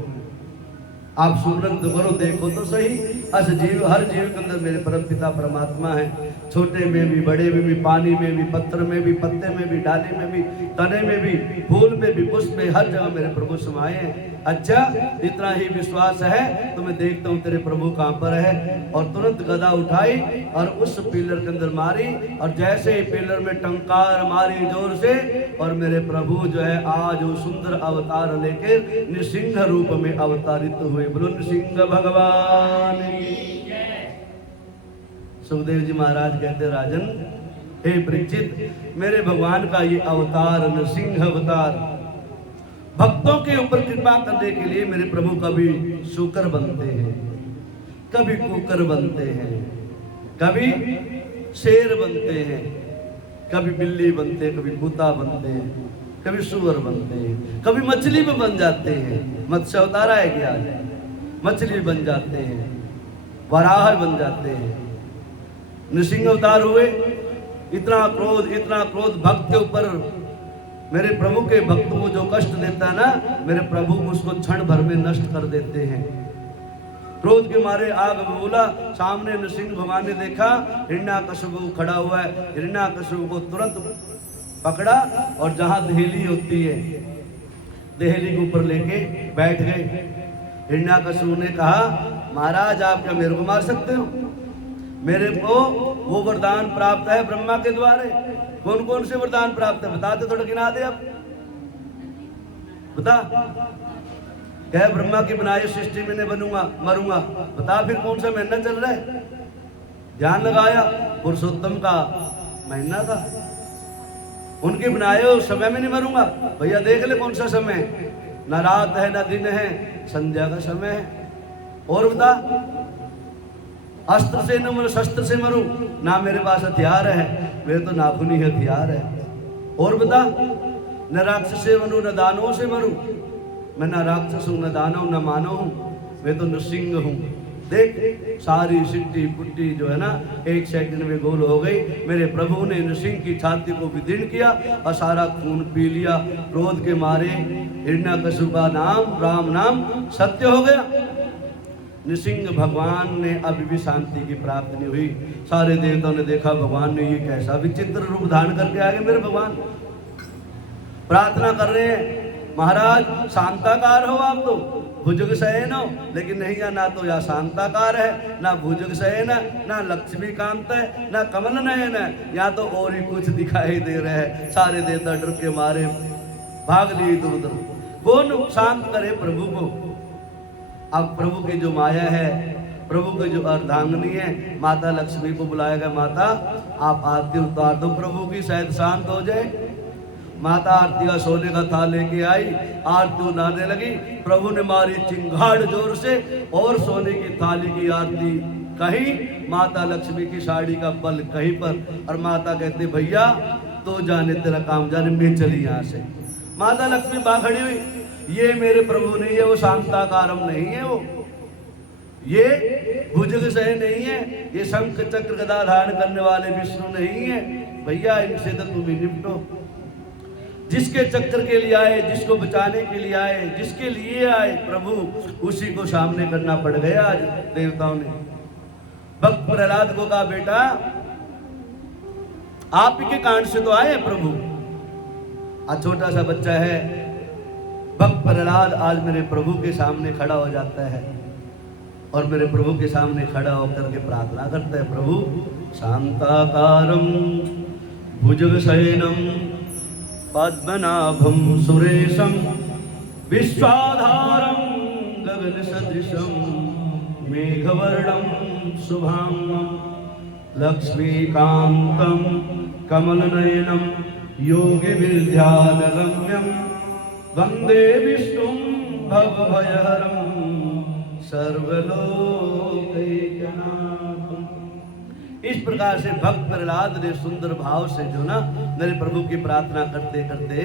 आप सुमरन तो करो, देखो तो सही। अस जीव, हर जीव के अंदर मेरे परम पिता परमात्मा है। छोटे में भी, बड़े में भी, पानी में भी, पत्थर में भी, पत्ते में भी, डाली में भी, तने में भी, फूल में भी, पुष्प में, हर जगह मेरे प्रभु समाये हैं। अच्छा इतना ही विश्वास है तो मैं देखता हूँ तेरे प्रभु कहाँ पर है। और तुरंत गदा उठाई और उस पिलर के अंदर मारी, और जैसे ही पिलर में टंकार मारी जोर से, और मेरे प्रभु जो है आज वो सुंदर अवतार लेकर नृसिंह रूप में अवतारित हुए। बोलो नृसिंह भगवान की जय। सुखदेव जी महाराज कहते राजन, हे परीक्षित, मेरे भगवान का ये अवतार नृसिंह अवतार भक्तों के ऊपर कृपा करने के लिए मेरे प्रभु कभी शूकर बनते हैं, कभी कुकर बनते हैं, कभी शेर बनते हैं, कभी बिल्ली बनते हैं, कभी कुत्ता बनते हैं, कभी सुअर बनते हैं, कभी मछली में बन जाते हैं। मत्स्य अवतार है क्या? मछली बन जाते हैं, वराह बन जाते हैं, नृसिंह अवतार हुए। इतना क्रोध भक्त के ऊपर, मेरे प्रभु के भक्त को जो कष्ट देता है ना, मेरे प्रभु उसको क्षण भर में नष्ट कर देते हैं। क्रोध के मारे आग बोला। सामने नृसिंह भगवान ने देखा हिरण्यकशिपु खड़ा हुआ है। हिरण्यकशिपु को तुरंत पकड़ा और जहां दहेली होती है, दहेली के ऊपर लेके बैठ गए। हिरण्यकशिपु ने कहा महाराज आप क्या मेरे को मार सकते हो? मेरे को वो वरदान प्राप्त है ब्रह्मा के द्वारे। कौन कौन से वरदान प्राप्त है बताते, थोड़ा गिना दे। अब बता, क्या ब्रह्मा की बनाई सृष्टि में बनूंगा मरूंगा, बता फिर कौन सा महीना चल रहा है? ध्यान लगाया, पुरुषोत्तम का महीना था। उनके बनाए हुए समय में नहीं मरूंगा। भैया देख ले कौन सा समय, ना रात है ना दिन है, संध्या का समय है। और बता, अस्त्र से न मरूं, शस्त्र से मरूं, ना मेरे पास हथियार है, मेरे तो नाखून ही हथियार है। और बता, न राक्षस से मरूं न दानवों से मरूं, मैं ना राक्षस हूं न दानव न मानव हूं, मैं तो नृसिंह हूं। देख सारी सिट्टी पुट्टी जो है ना 1 सेकंड में गोल हो गई। मेरे प्रभु ने नृसिंह की छाती को विदीर्ण किया और सारा खून पी लिया। क्रोध के मारे हिरण्यकशिपु का नाम राम नाम सत्य हो गया। नृसिंह भगवान ने अभी भी शांति की प्राप्ति नहीं हुई। सारे देवताओं ने देखा भगवान ने ये कैसा विचित्र रूप धारण करके आ गए। मेरे भगवान प्रार्थना कर रहे हैं महाराज शांताकार हो आप तो, भुजग शयन हो, लेकिन नहीं या ना तो या शांताकार है, ना भुजग शयन है, ना लक्ष्मीकांत है, ना कमल नयन है, या तो और ही कुछ दिखाई दे रहे हैं। सारे देवता डर के मारे भाग लिए इधर उधर। कौन शांत करे प्रभु को? अब प्रभु की जो माया है, प्रभु की जो अर्धांगिनी है, माता लक्ष्मी को बुलाएगा, माता आप आरती उतार दो प्रभु की, शायद शांत हो जाए। माता आरती का सोने का थाल लेके आई, आरती उतारने लगी। प्रभु ने मारी चिंगाड़ जोर से और सोने की थाली की आरती कहीं, माता लक्ष्मी की साड़ी का बल कहीं पर। और माता कहती भैया तो जाने तेरा काम जाने, मैं चली यहाँ से। माता लक्ष्मी बाहर खड़ी हुई, ये मेरे प्रभु नहीं है, वो शांताकारम नहीं है, वो ये भुजग सह नहीं है, ये शंख चक्र गदा धारण करने वाले विष्णु नहीं है। भैया इनसे तो तुम ही निपटो। जिसके चक्र के लिए आए, जिसको बचाने के लिए आए, जिसके लिए आए प्रभु, उसी को सामने करना पड़ गया आज देवताओं ने। भक्त प्रहलाद को कहा बेटा आप ही के कांड से तो आए प्रभु। आज छोटा सा बच्चा है, भक्त प्रहलाद आज मेरे प्रभु के सामने खड़ा हो जाता है और मेरे प्रभु के सामने खड़ा होकर के प्रार्थना करता है, प्रभु शांताकारं भुजगशयनं पद्मनाभं सुरेशं विश्वाधारं गगनसदृशं मेघवर्णं शुभांगं लक्ष्मीकान्तं कमलनयनं योगिविद्यानगम्यं वन्दे विष्णुं भवभयहरं सर्वलोकैकनाथम्। इस प्रकार से भक्त प्रहलाद ने सुंदर भाव से जो ना मेरे प्रभु की प्रार्थना करते करते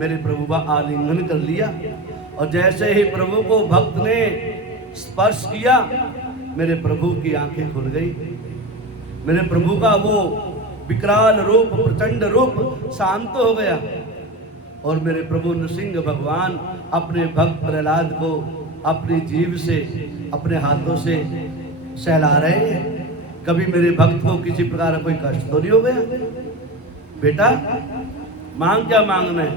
मेरे प्रभु का आलिंगन कर लिया। और जैसे ही प्रभु को भक्त ने स्पर्श किया, मेरे प्रभु की आंखें खुल गई। मेरे प्रभु का वो विकराल रूप, प्रचंड रूप शांत हो गया और मेरे प्रभु नृसिंह भगवान अपने भक्त प्रहलाद को अपनी जीभ से, अपने हाथों से सहला रहे हैं। कभी मेरे भक्त को किसी प्रकार का कोई कष्ट तो नहीं हो गया? बेटा मांग, क्या मांगना है,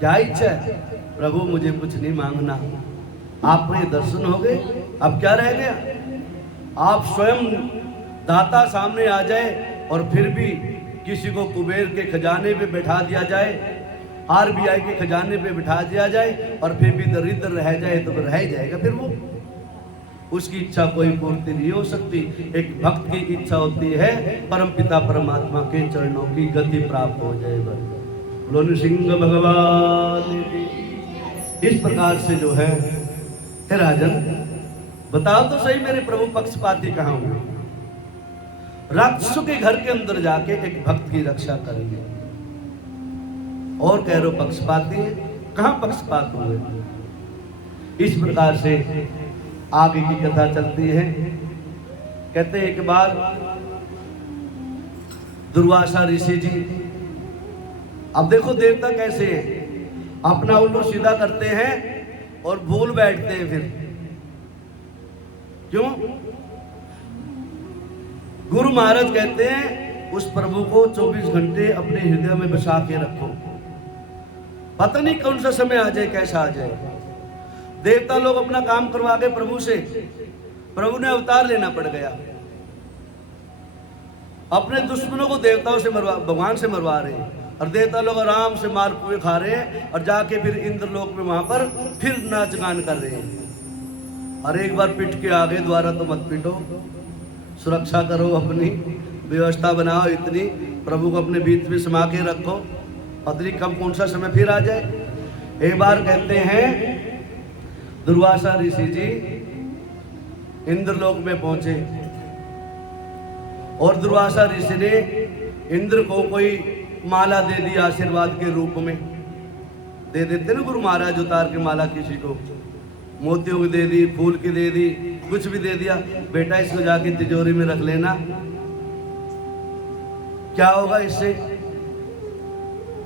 क्या इच्छा है? प्रभु मुझे कुछ नहीं मांगना, आपको ये दर्शन हो गए, अब क्या रह गया? आप स्वयं दाता सामने आ जाए और फिर भी किसी को कुबेर के खजाने पे बैठा दिया जाए, आरबीआई के खजाने पे बिठा दिया जाए और फिर भी दरिद्र रह जाए तो रह जाएगा, फिर वो उसकी इच्छा कोई पूर्ति नहीं हो सकती। एक भक्त की इच्छा होती है परमपिता परमात्मा के चरणों की गति प्राप्त हो जाए। बोलो नृसिंह भगवान। इस प्रकार से जो है, हे राजन बताओ तो सही मेरे प्रभु पक्षपाती कहाँ हुए? राक्षसों के घर के अंदर जाके एक भक्त की रक्षा करेंगे और कह रहे हो पक्षपाती है, कहाँ पक्षपात हुए? इस प्रकार से आगे की कथा चलती है। कहते एक बार दुर्वासा ऋषि जी, अब देखो देवता कैसे हैं, अपना उल्लू सीधा करते हैं और भूल बैठते हैं। फिर क्यों? गुरु महाराज कहते हैं उस प्रभु को 24 घंटे अपने हृदय में बसा के रखो, पता नहीं कौन सा समय आ जाए, कैसा आ जाए। देवता लोग अपना काम करवा के प्रभु से, प्रभु ने अवतार लेना पड़ गया। अपने दुश्मनों को देवताओं से भगवान से मरवा रहे हैं और देवता लोग आराम से मार पुए खा रहे हैं और जाके फिर इंद्रलोक में वहां पर फिर नाच गान कर रहे हैं। और एक बार पिट के आगे द्वारा तो मत पिटो, सुरक्षा करो, अपनी व्यवस्था बनाओ इतनी, प्रभु को अपने बीच में समा के रखो, पतली कब कौन सा समय फिर आ जाए। एक बार कहते हैं दुर्वासा ऋषि जी इंद्रलोक में पहुंचे और दुर्वासा ऋषि ने इंद्र को कोई माला दे दी, आशीर्वाद के रूप में दे देते ना गुरु महाराज उतार के माला, किसी को मोतियों की दे दी, फूल की दे दी, कुछ भी दे दिया, बेटा इसको जाके तिजोरी में रख लेना। क्या होगा इससे?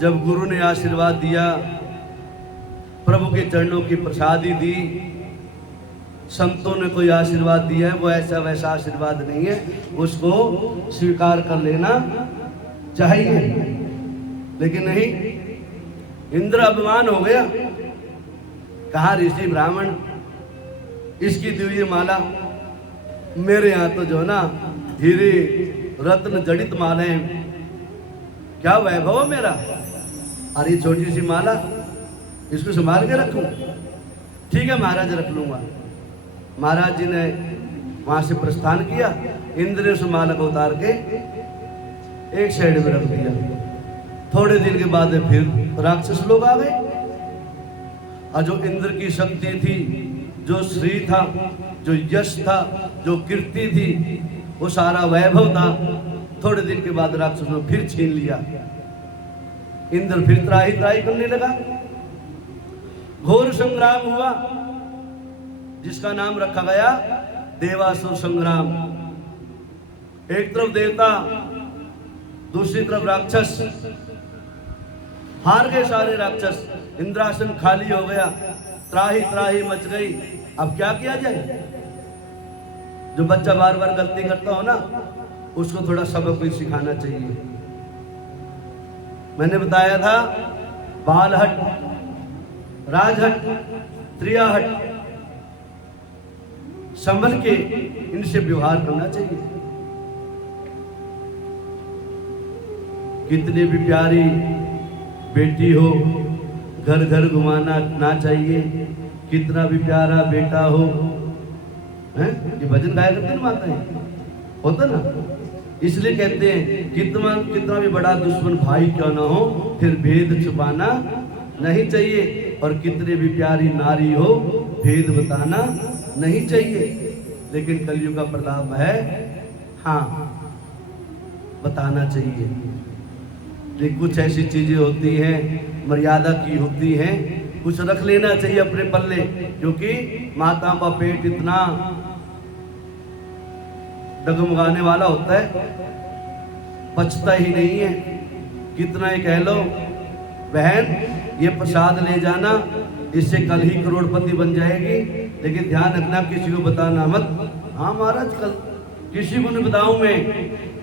जब गुरु ने आशीर्वाद दिया, प्रभु के चरणों की प्रसादी दी, संतों ने कोई आशीर्वाद दिया है, वो ऐसा वैसा आशीर्वाद नहीं है, उसको स्वीकार कर लेना चाहिए। लेकिन नहीं, इंद्र अभिमान हो गया, कहा ऋषि ब्राह्मण इसकी दी हुई माला, मेरे यहाँ तो जो ना हीरे रत्न जड़ित मालाएं, क्या वैभव मेरा, अरे छोटी सी माला, इसको संभाल के रखूं? ठीक है महाराज रख लूंगा। महाराज जी ने वहां से प्रस्थान किया, इंद्र ने उस माला को उतार के एक साइड में रख दिया। थोड़े दिन के बाद फिर राक्षस लोग आ गए। और जो इंद्र की शक्ति थी, जो श्री था, जो यश था, जो कीर्ति थी, वो सारा वैभव था, थोड़े दिन के बाद राक्षसों ने फिर छीन लिया। इंद्र फिर त्राही त्राही करने लगा। घोर संग्राम हुआ जिसका नाम रखा गया देवासुर संग्राम। एक तरफ देवता, दूसरी तरफ राक्षस। हार गए सारे राक्षस, इंद्रासन खाली हो गया, त्राही त्राही मच गई। अब क्या किया जाए? जो बच्चा बार बार गलती करता हो ना, उसको थोड़ा सबक भी सिखाना चाहिए। मैंने बताया था बालहट, राजहट, त्रियाहट, संभल के इनसे व्यवहार करना चाहिए। कितनी भी प्यारी बेटी हो, घर घर घुमाना ना चाहिए। कितना भी प्यारा बेटा हो, हैं? ये भजन गाया करते ना माता है, होता ना। इसलिए कहते हैं कितना भी बड़ा दुश्मन भाई क्यों ना हो, फिर भेद छुपाना नहीं चाहिए। और कितने भी प्यारी नारी हो, भेद बताना नहीं चाहिए। लेकिन कलयुग का प्रताप है, हाँ बताना चाहिए। लेकिन कुछ ऐसी चीजें होती हैं, मर्यादा की होती हैं, कुछ रख लेना चाहिए अपने पल्ले, क्योंकि माता का पेट इतना डगमगाने वाला होता है, पचता ही नहीं है। कितना ही कह लो बहन ये प्रसाद ले जाना, इससे कल ही करोड़पति बन जाएगी, लेकिन ध्यान रखना किसी को बताना मत। हाँ महाराज, कल किसी को नहीं बताऊं, मैं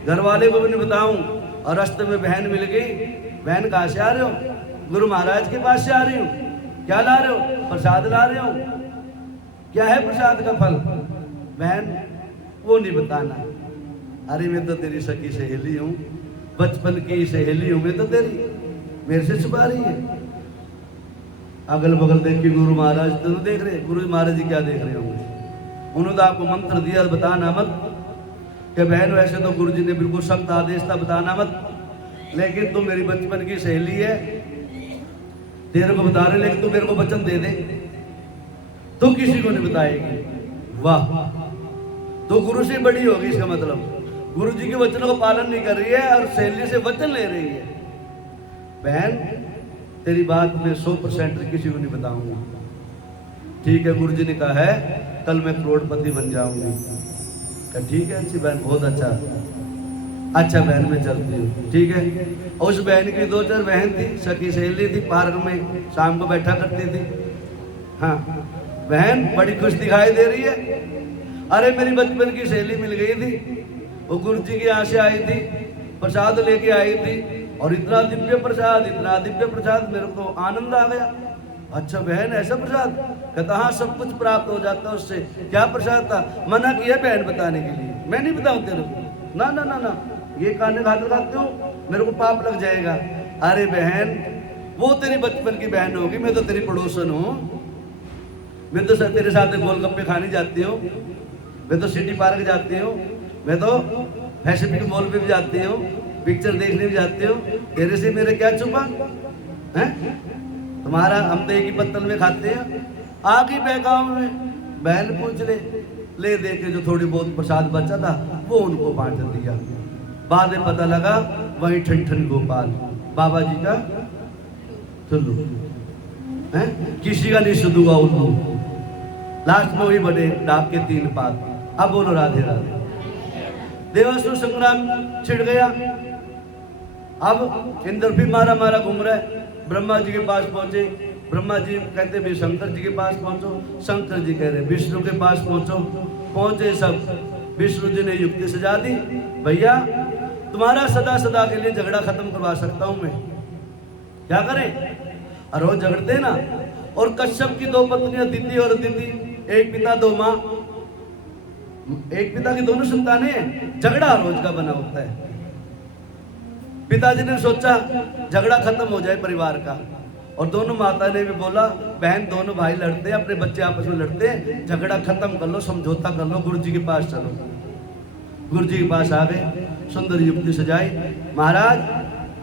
घर वाले को भी नहीं बताऊं। और रास्ते में बहन मिल गई, बहन कहाँ से आ रहे हो? गुरु महाराज के पास से आ रही हूँ। क्या ला रहे हो? प्रसाद ला रहे हो। क्या है प्रसाद का फल? बहन वो नहीं बताना। अरे मैं तो तेरी सखी सहेली हूँ, बचपन की सहेली हूँ मैं तो तेरी, मेरे से छुपा रही है। अगल बगल देख के गुरु महाराज तो देख रहे, गुरु महाराज जी क्या देख रहे होंगे? उन्होंने तो आपको मंत्र दिया बताना मत, कि बहन वैसे तो गुरु जी ने बिल्कुल सख्त आदेश था बताना मत, लेकिन तू मेरी बचपन की सहेली है, तेरे को बता रहे, लेकिन तू मेरे को वचन दे दे, तू किसी को नहीं बताएगी। वाह, तो गुरु से बड़ी होगी, इसका मतलब गुरु जी के वचनों का पालन नहीं कर रही है और सहेली से वचन ले रही है। बहन तेरी बात मैं 100% किसी को नहीं बताऊंगा। ठीक है, गुरु जी ने कहा है कल मैं करोड़पति बन जाऊंगी। कहा ठीक है अच्छी बहन, बहुत अच्छा, अच्छा बहन मैं चलती हूँ। ठीक है, और उस बहन की 2-4 बहन थी, सखी सहेली थी, पार्क में शाम को बैठा करती थी। हाँ, बहन बड़ी खुश दिखाई दे रही है। अरे मेरी बचपन की सहेली मिल गई थी, वो गुरु जी के यहाँ से आई थी, प्रसाद लेके आई थी, और इतना दिव्य प्रसाद, इतना दिव्य प्रसाद, मेरे को आनंद आ गया। अच्छा बहन ऐसा प्रसाद? कहता हाँ सब कुछ प्राप्त हो जाता है उससे। क्या प्रसाद था? मना किया बहन बताने के लिए, मैं नहीं बताऊं तेरे को। ना ना ना ना, ये खाने खाते खाते हो मेरे को पाप लग जाएगा। अरे बहन वो तेरी बचपन की बहन होगी, मैं तो तेरी पड़ोसन हूँ, मैं तो तेरे साथ गोलगप्पे खाने जाती हूँ, मैं तो सिटी पार्क जाती हूँ, मैं तो पैसिफिक मॉल पे भी जाती हूँ, पिक्चर देखने भी जाती हूँ, तेरे से मेरे क्या छुपा है? तुम्हारा हम तो एक ही पत्तल में खाते हैं। आगे बहकाव में बहन पूछ ले दे के जो थोड़ी बहुत प्रसाद बचा था वो उनको बांट दिया। बाद में पता लगा वही ठन गोपाल बाबा जी का चुल्लू है, किसी का नहीं सुधुआ उल्लू। लास्ट में वही बने डाक के 3 पात। अब बोलो राधे राधे। देवासुर संग्राम छिड़ गया। अब इंद्र भी मारा घूम रहा है। ब्रह्मा जी के पास पहुंचे, ब्रह्मा जी कहते भी शंकर जी के पास पहुंचो, शंकर जी कह रहे विष्णु के पास पहुंचो। पहुंचे सब, विष्णु जी ने युक्ति सजा दी, भैया तुम्हारा सदा सदा के लिए झगड़ा खत्म करवा सकता हूं मैं, क्या करें? और वो झगड़ते ना। और कश्यप की 2 पत्नियां दिति और दिति, एक पिता 2 माँ, एक पिता की दोनों संतानें हैं, झगड़ा रोज का बना होता है। पिताजी ने सोचा झगड़ा खत्म हो जाए परिवार का, और दोनों माता ने भी बोला बहन दोनों भाई लड़ते हैं, अपने बच्चे आपस में लड़ते हैं, झगड़ा खत्म कर लो, समझौता कर लो, गुरु जी के पास चलो। गुरु जी के पास आ गए, सुंदर युक्ति सजाई। महाराज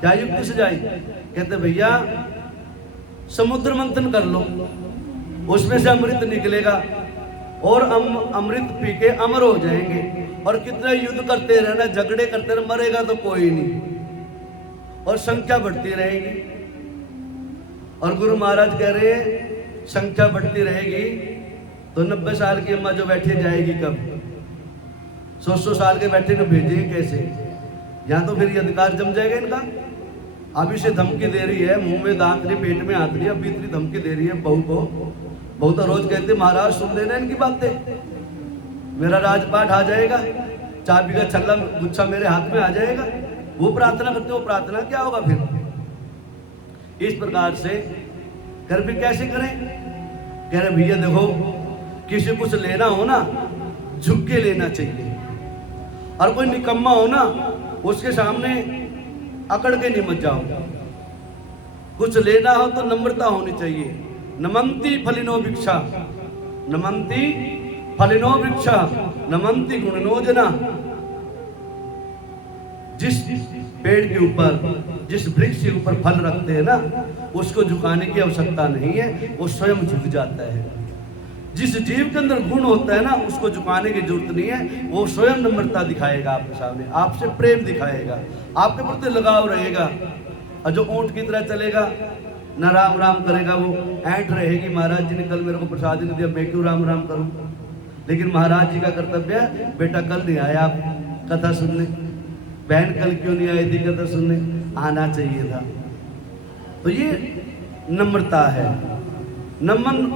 क्या युक्ति से जाई? कहते भैया समुद्र मंथन कर लो, उसमें से अमृत निकलेगा और अमृत पी के अमर हो जाएंगे। और कितना युद्ध करते रहना, झगड़े करते रहना, मरेगा तो कोई नहीं, और संख्या बढ़ती रहेगी। और गुरु महाराज कह रहे हैं संख्या बढ़ती रहेगी तो 90 साल की अम्मा जो बैठी जाएगी कब? 100 साल के बैठे को भेजेंगे कैसे? यहाँ तो फिर ये अधिकार जम जाएगा इनका। अभी से धमकी दे रही है, मुंह में दांत नहीं, पेट में हाथ नहीं, अभी इतनी धमकी दे रही है बहू को। बहू तो रोज कहते महाराज सुन लेना इनकी बातें, मेरा राजपाट आ जाएगा, चाबी का छल्ला गुच्छा मेरे हाथ में आ जाएगा। वो प्रार्थना करते, वो प्रार्थना क्या होगा फिर? इस प्रकार से कर फिर कैसे करें? कह रहे भैया देखो, किसी कुछ लेना हो ना झुक के लेना चाहिए, और कोई निकम्मा हो ना उसके सामने अकड़ के नहीं मत जाओ। कुछ लेना हो तो नम्रता होनी चाहिए। नमंती फलिनो भिक्षा, नमंती फलिनो भिक्षा, नमंती गुणनो जना। जिस पेड़ के ऊपर, जिस वृक्ष के ऊपर फल रखते हैं ना, उसको झुकाने की आवश्यकता नहीं है, वो स्वयं झुक जाता है। जिस जीव के अंदर गुण होता है ना, उसको झुकाने की जरूरत नहीं है, वो स्वयं नम्रता दिखाएगा आपके सामने, आपसे प्रेम दिखाएगा, आपके प्रति लगाव रहेगा। और जो ऊंट की तरह चलेगा ना, राम राम करेगा, वो ऐंठ रहेगी, महाराज जी ने कल मेरे को प्रसाद नहीं दिया, मैं क्यों राम राम करूं? लेकिन महाराज जी का कर्तव्य है, बेटा कल नहीं आया आप कथा सुनने, बहन कल क्यों नहीं आई थी कथा सुनने, आना चाहिए था। तो ये नम्रता है, नमन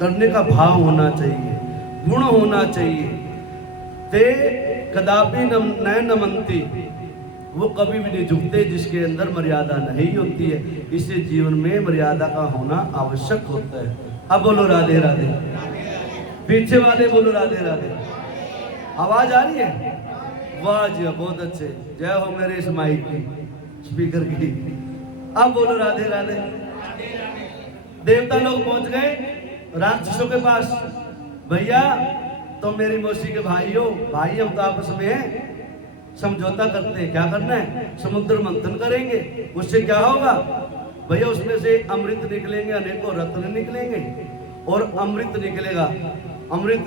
करने का भाव होना चाहिए, गुण होना चाहिए। ते कदापि न नमंती, वो कभी भी नहीं झुकते जिसके अंदर मर्यादा नहीं होती है। इससे जीवन में मर्यादा का होना आवश्यक होता है। अब बोलो राधे राधे, पीछे वाले बोलो राधे राधे। आवाज आ रही है? वाह जी बहुत अच्छे, जय हो मेरे इस माइक की, स्पीकर की। अब बोलो राधे राधे। देवता लोग पहुंच गए राक्षसों के पास। भैया तो मेरी मौसी के भाई हो, भाई हम तो आपस में हैं, समझौता करते हैं, क्या करना है? समुद्र मंथन करेंगे। उससे क्या होगा भैया? उसमें से अमृत निकलेंगे, अनेकों रत्न निकलेंगे, और अमृत निकलेगा, अमृत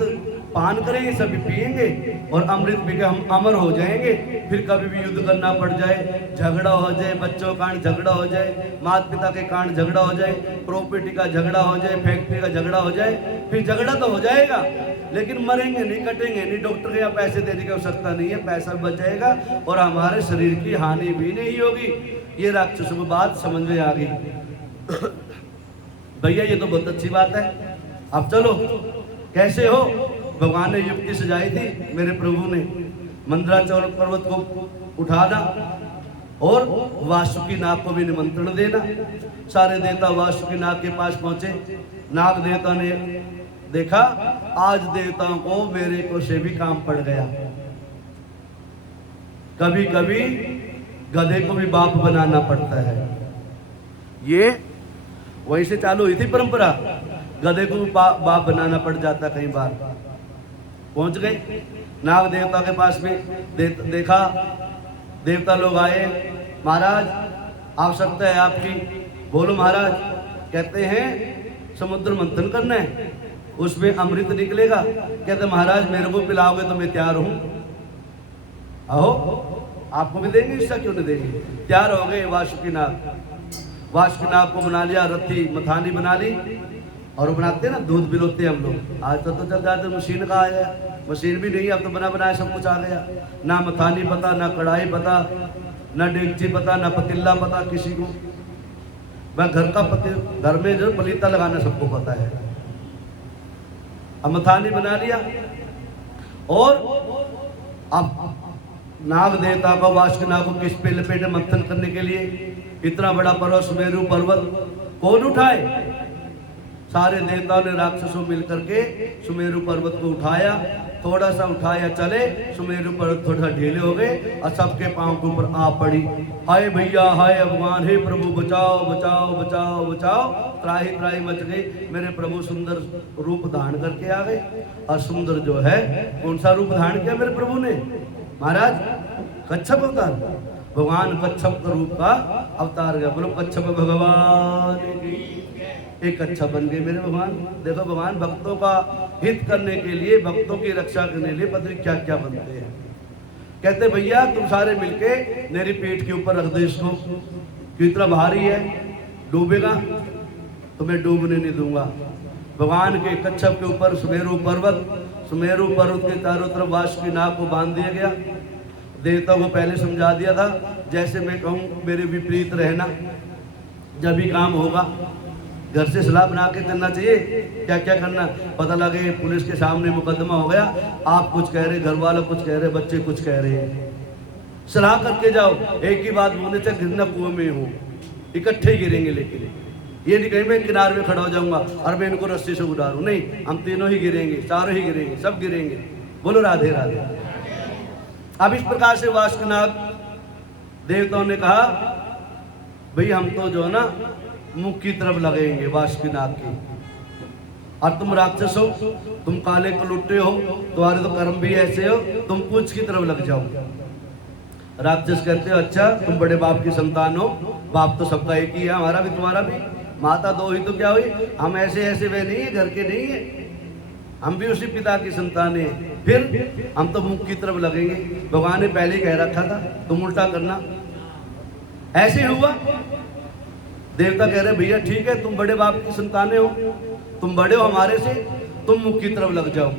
पान करेंगे, सभी पिएंगे, और अमृत पी के हम अमर हो जाएंगे। फिर कभी भी युद्ध करना पड़ जाए, झगड़ा हो जाए, बच्चों का झगड़ा हो जाए, माता पिता के कारण झगड़ा हो जाए, प्रॉपर्टी का झगड़ा हो जाए, फैक्ट्री का झगड़ा हो जाए, फिर झगड़ा तो हो जाएगा, लेकिन मरेंगे नहीं, कटेंगे नहीं। डॉक्टर के यहाँ पैसे देने की आवश्यकता नहीं है, पैसा बच जाएगा और हमारे शरीर की हानि भी नहीं होगी। ये राक्षसों की बात समझ में आ गई। भैया ये तो बहुत अच्छी बात है, अब चलो कैसे हो? भगवान ने युक्ति सजाई थी, मेरे प्रभु ने मंदराचल पर्वत को उठाना और वासुकी नाग को भी निमंत्रण देना। सारे देवता वासुकी नाग के पास पहुंचे। नाग देवता ने देखा आज देवताओं को मेरे को से भी काम पड़ गया। कभी कभी गधे को भी बाप बनाना पड़ता है। ये वहीं से चालू हुई थी परंपरा, गधे को भी बाप बनाना पड़ जाता कई बार। पहुंच गए नाग देवता के पास में, देखा देवता लोग आए, महाराज आवश्यकता है आपकी। बोलो महाराज। कहते हैं समुद्र मंथन करना है, उसमें अमृत निकलेगा। कहते महाराज मेरे को पिलाओगे तो मैं तैयार हूं। आहो आपको भी देंगे, इसका क्यों नहीं देंगे। तैयार हो गए वासुकीनाग। वासुकीनाग को बना लिया, रथी मथानी बना ली, और बनाते हैं ना दूध पिलोते हम लोग। आज तो चल जाते मशीन का आया, मशीन भी नहीं, अब तो बना बनाया सब कुछ आ गया। ना मथानी पता, ना कढ़ाई पता, ना डेगची पता, ना पतीला पता किसी को। मैं घर में जो पलीता लगाना सबको पता है। अब मथानी बना लिया, और अब नाग देवता को वासुकीनाग को किस पे लपेटे मंथन करने के लिए। इतना बड़ा पर्वत सुमेरु पर्वत कौन उठाए? सारे देवताओं ने राक्षसों मिलकर के सुमेरु पर्वत को उठाया। थोड़ा सा उठाया चले, सुमेरु पर्वत थोड़ा ढीले हो गए और सबके पांव के ऊपर आ पड़ी। हाय भैया, हाय भगवान, हे प्रभु बचाओ बचाओ बचाओ बचाओ। त्राही त्राही मच गई। मेरे प्रभु सुंदर रूप धारण करके आ गए। और सुंदर जो है, कौन सा रूप धारण किया मेरे प्रभु ने? महाराज कच्छप अवतार। भगवान कच्छप का रूप का अवतार गया। बोलो कच्छप भगवान की। एक कच्छप बन गए मेरे भगवान। देखो भगवान भक्तों का हित करने के लिए, भक्तों की रक्षा करने के लिए पता नहीं क्या क्या बनते हैं। कहते भैया तुम सारे मिलके मेरी पेट के ऊपर रख दो इसको, क्यों इतना भारी है, डूबेगा, तुम्हें डूबने नहीं दूंगा। भगवान के कच्छप के ऊपर सुमेरु पर्वत के चारों तरफ वासु की नाग को बांध दिया गया। देवताओं को पहले समझा दिया था, जैसे मैं कहूँ मेरे विपरीत रहना, जब भी काम होगा घर से सलाह बना के करना चाहिए। क्या क्या करना, पता लगे पुलिस के सामने मुकदमा हो गया, आप कुछ कह रहे, घर वाले कुछ कह रहे, बच्चे कुछ कह रहे हैं, सलाह करके जाओ। एक ही बात बोलने से गिरना कुएं में हो, इकट्ठे ही गिरेंगे। लेकिन ये नहीं कहीं मैं किनारे में खड़ा हो जाऊंगा और मैं इनको रस्सी से उड़ारूं, नहीं, हम तीनों ही गिरेंगे, चारों ही गिरेंगे, सब गिरेंगे। बोलो राधे राधे। अब इस प्रकार से वासुकीनाग देवताओं ने कहा भाई हम तो जो है ना मुख की तरफ लगेंगे वासुकीनाग की, और तुम राक्षस हो, तुम काले कलुट्टे हो, तुम्हारे तो कर्म भी ऐसे हो, तुम पूंछ की तरफ लग जाओ। राक्षस कहते हो अच्छा तुम बड़े बाप की संतान हो, बाप तो सबका एक ही है, हमारा भी तुम्हारा भी, माता दो ही तो क्या हुई, हम ऐसे ऐसे वे नहीं है, घर के नहीं है, हम भी उसी पिता की संतान है, फिर हम तो मुख की तरफ लगेंगे। भगवान ने पहले ही कह रखा था तुम उल्टा करना। ऐसे ही हुआ। देवता कह रहे भैया ठीक है, तुम बड़े बाप की संतानें हो, तुम बड़े हो हमारे से, तुम मुख की तरफ लग जाओ।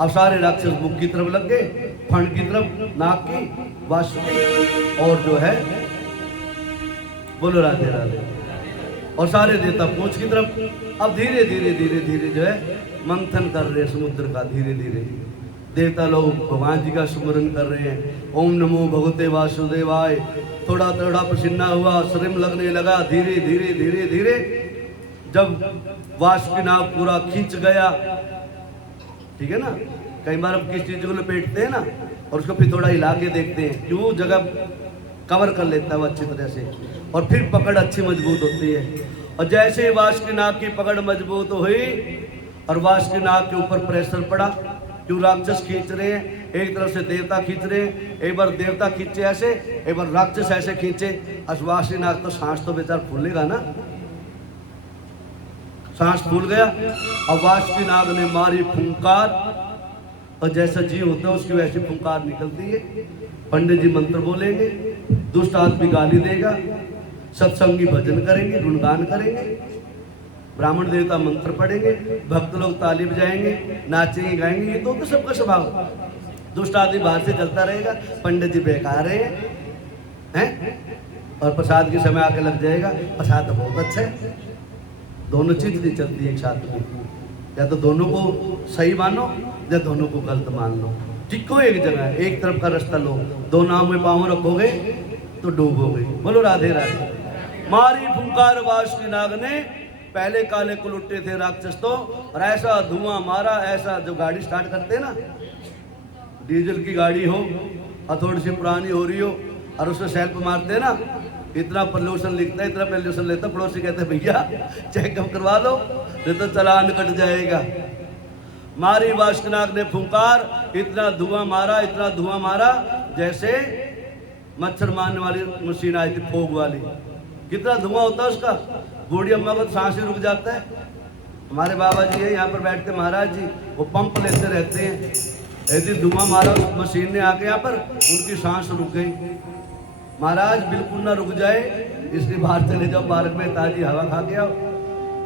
अब सारे राक्षस मुख की तरफ लग गए, फण की तरफ, नाक की, वासुकी, और जो है बोलो राधे राधे, और सारे देवता पूंछ की तरफ। अब धीरे धीरे धीरे धीरे जो है मंथन कर रहे हैं समुद्र का। धीरे धीरे देवता लोग भगवान जी का सुमरन कर रहे हैं, ओम नमो भगवते वासुदेवाय। थोड़ा थोड़ा पसीना हुआ, शरीर लगने लगा। धीरे धीरे धीरे धीरे जब वासुकीनाग पूरा खींच गया, ठीक है ना, कई बार हम किस चीज को लपेटते हैं ना और उसको फिर थोड़ा हिला के देखते हैं, क्यों जगह कवर कर लेता है वो अच्छी तरह से, और फिर पकड़ अच्छी मजबूत होती है। और जैसे वासुकीनाग की पकड़ मजबूत हुई और वासुकीनाग के ऊपर प्रेशर पड़ा, क्यों राक्षस खींच रहे हैं, एक तरफ से देवता खींच रहे हैं, एक बार देवता खींचे ऐसे, एक बार राक्षस ऐसे खींचे, और वासुकीनाग तो सांस तो बेचारा फूलेगा ना, सांस फूल गया। और वासुकीनाग ने मारी फुंकार, और जैसा जीव होता है उसकी वैसी फुंकार निकलती है। पंडित जी मंत्र बोलेंगे, दुष्ट आदमी गाली देगा, सत्संगी भजन करेंगे, गुणगान करेंगे, ब्राह्मण देवता मंत्र पढ़ेंगे, भक्त लोग ताली बजाएंगे, नाचेंगे गाएंगे। ये तो सबका स्वभाव। दुष्ट आदमी बाहर से चलता रहेगा, पंडित जी बेकार हैं, और प्रसाद के समय आके लग जाएगा, प्रसाद तो बहुत अच्छा है। दोनों चीज नहीं चलती एक साथ में, या तो दोनों को सही मानो या दोनों को गलत मान लो। टिको एक जगह, एक तरफ का रास्ता लो, दो नाव में पाँव रखोगे तो डूबोगे। बोलो राधे राधे। मारी फुंकार वासुकीनाग ने, पहले काले कुलुट्टे थे राक्षस तो, और ऐसा धुआं मारा, ऐसा जो गाड़ी स्टार्ट करते हैं ना, डीजल की गाड़ी हो और थोड़ी सी पुरानी हो रही हो और उससे सेल्फ मारते हैं ना, इतना पोल्यूशन लिखता है, इतना पोल्यूशन लेता, पड़ोसी कहते भैया चेकअप करवा लो, नहीं तो चालान कट जाएगा। मारी वासुकीनाग ने फुंकार, इतना धुआं मारा, इतना धुआं मारा, जैसे मच्छर मारने वाली मशीन आई थी फोग वाली। कितना धुआं होता है उसका, बूढ़ी अम्मा को सांस ही रुक जाता है। हमारे बाबा जी है यहाँ पर बैठते महाराज जी, वो पंप लेते रहते हैं, ऐसे धुआं मारा उस मशीन ने आके यहाँ पर, उनकी सांस रुक गई। महाराज बिल्कुल ना रुक जाए इसलिए बाहर चले जाओ, पार्क में ताजी हवा खा के आओ।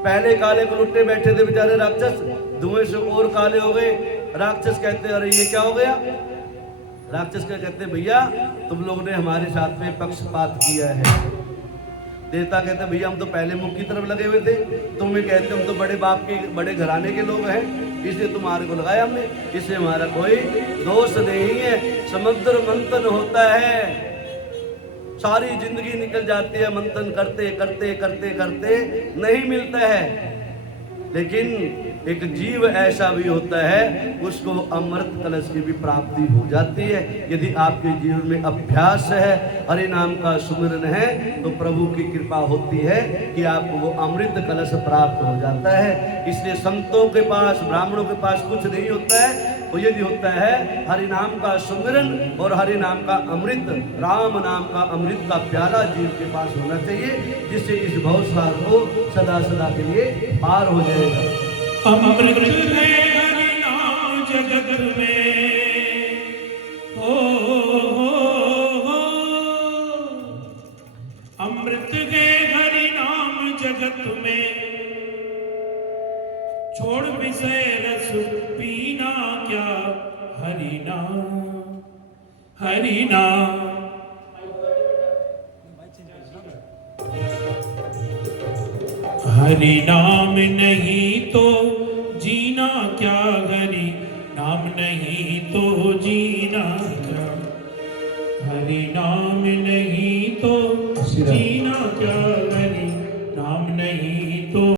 पहले काले कुलुट्टे बैठे थे बेचारे राक्षस, धुएं से और काले हो गए। राक्षस कहते अरे ये क्या हो गया, राक्षस क्या कहते भैया तुम लोगों ने हमारे साथ में पक्षपात किया है। देवता कहते भैया हम तो पहले मुख की तरफ लगे हुए थे, तुम ये कहते हम तो बड़े बाप के बड़े घराने के लोग हैं, इसलिए तुम्हारे को लगाया हमने, इससे हमारा कोई दोष नहीं है। समुद्र मंथन होता है, सारी जिंदगी निकल जाती है मंथन करते करते करते करते, नहीं मिलता है। लेकिन एक जीव ऐसा भी होता है उसको अमृत कलश की भी प्राप्ति हो जाती है। यदि आपके जीवन में अभ्यास है, हरि नाम का सुमिरन है, तो प्रभु की कृपा होती है कि आपको वो अमृत कलश प्राप्त हो जाता है। इसलिए संतों के पास, ब्राह्मणों के पास कुछ नहीं होता है, वो यदि होता है हरि नाम का सुमिरन और हरि नाम का अमृत, राम नाम का अमृत का प्याला जीव के पास होना चाहिए, जिससे इस भवसागर को सदा सदा के लिए पार हो जाएगा। अमृत है हरि नाम जगत में, हो अमृत है हरि नाम जगत में, छोड़ विषय रस पीना क्या, हरि नाम हरि नाम। हरि नाम नहीं तो जीना क्या, हरि नाम नहीं तो जीना क्या, हरि नाम नहीं तो जीना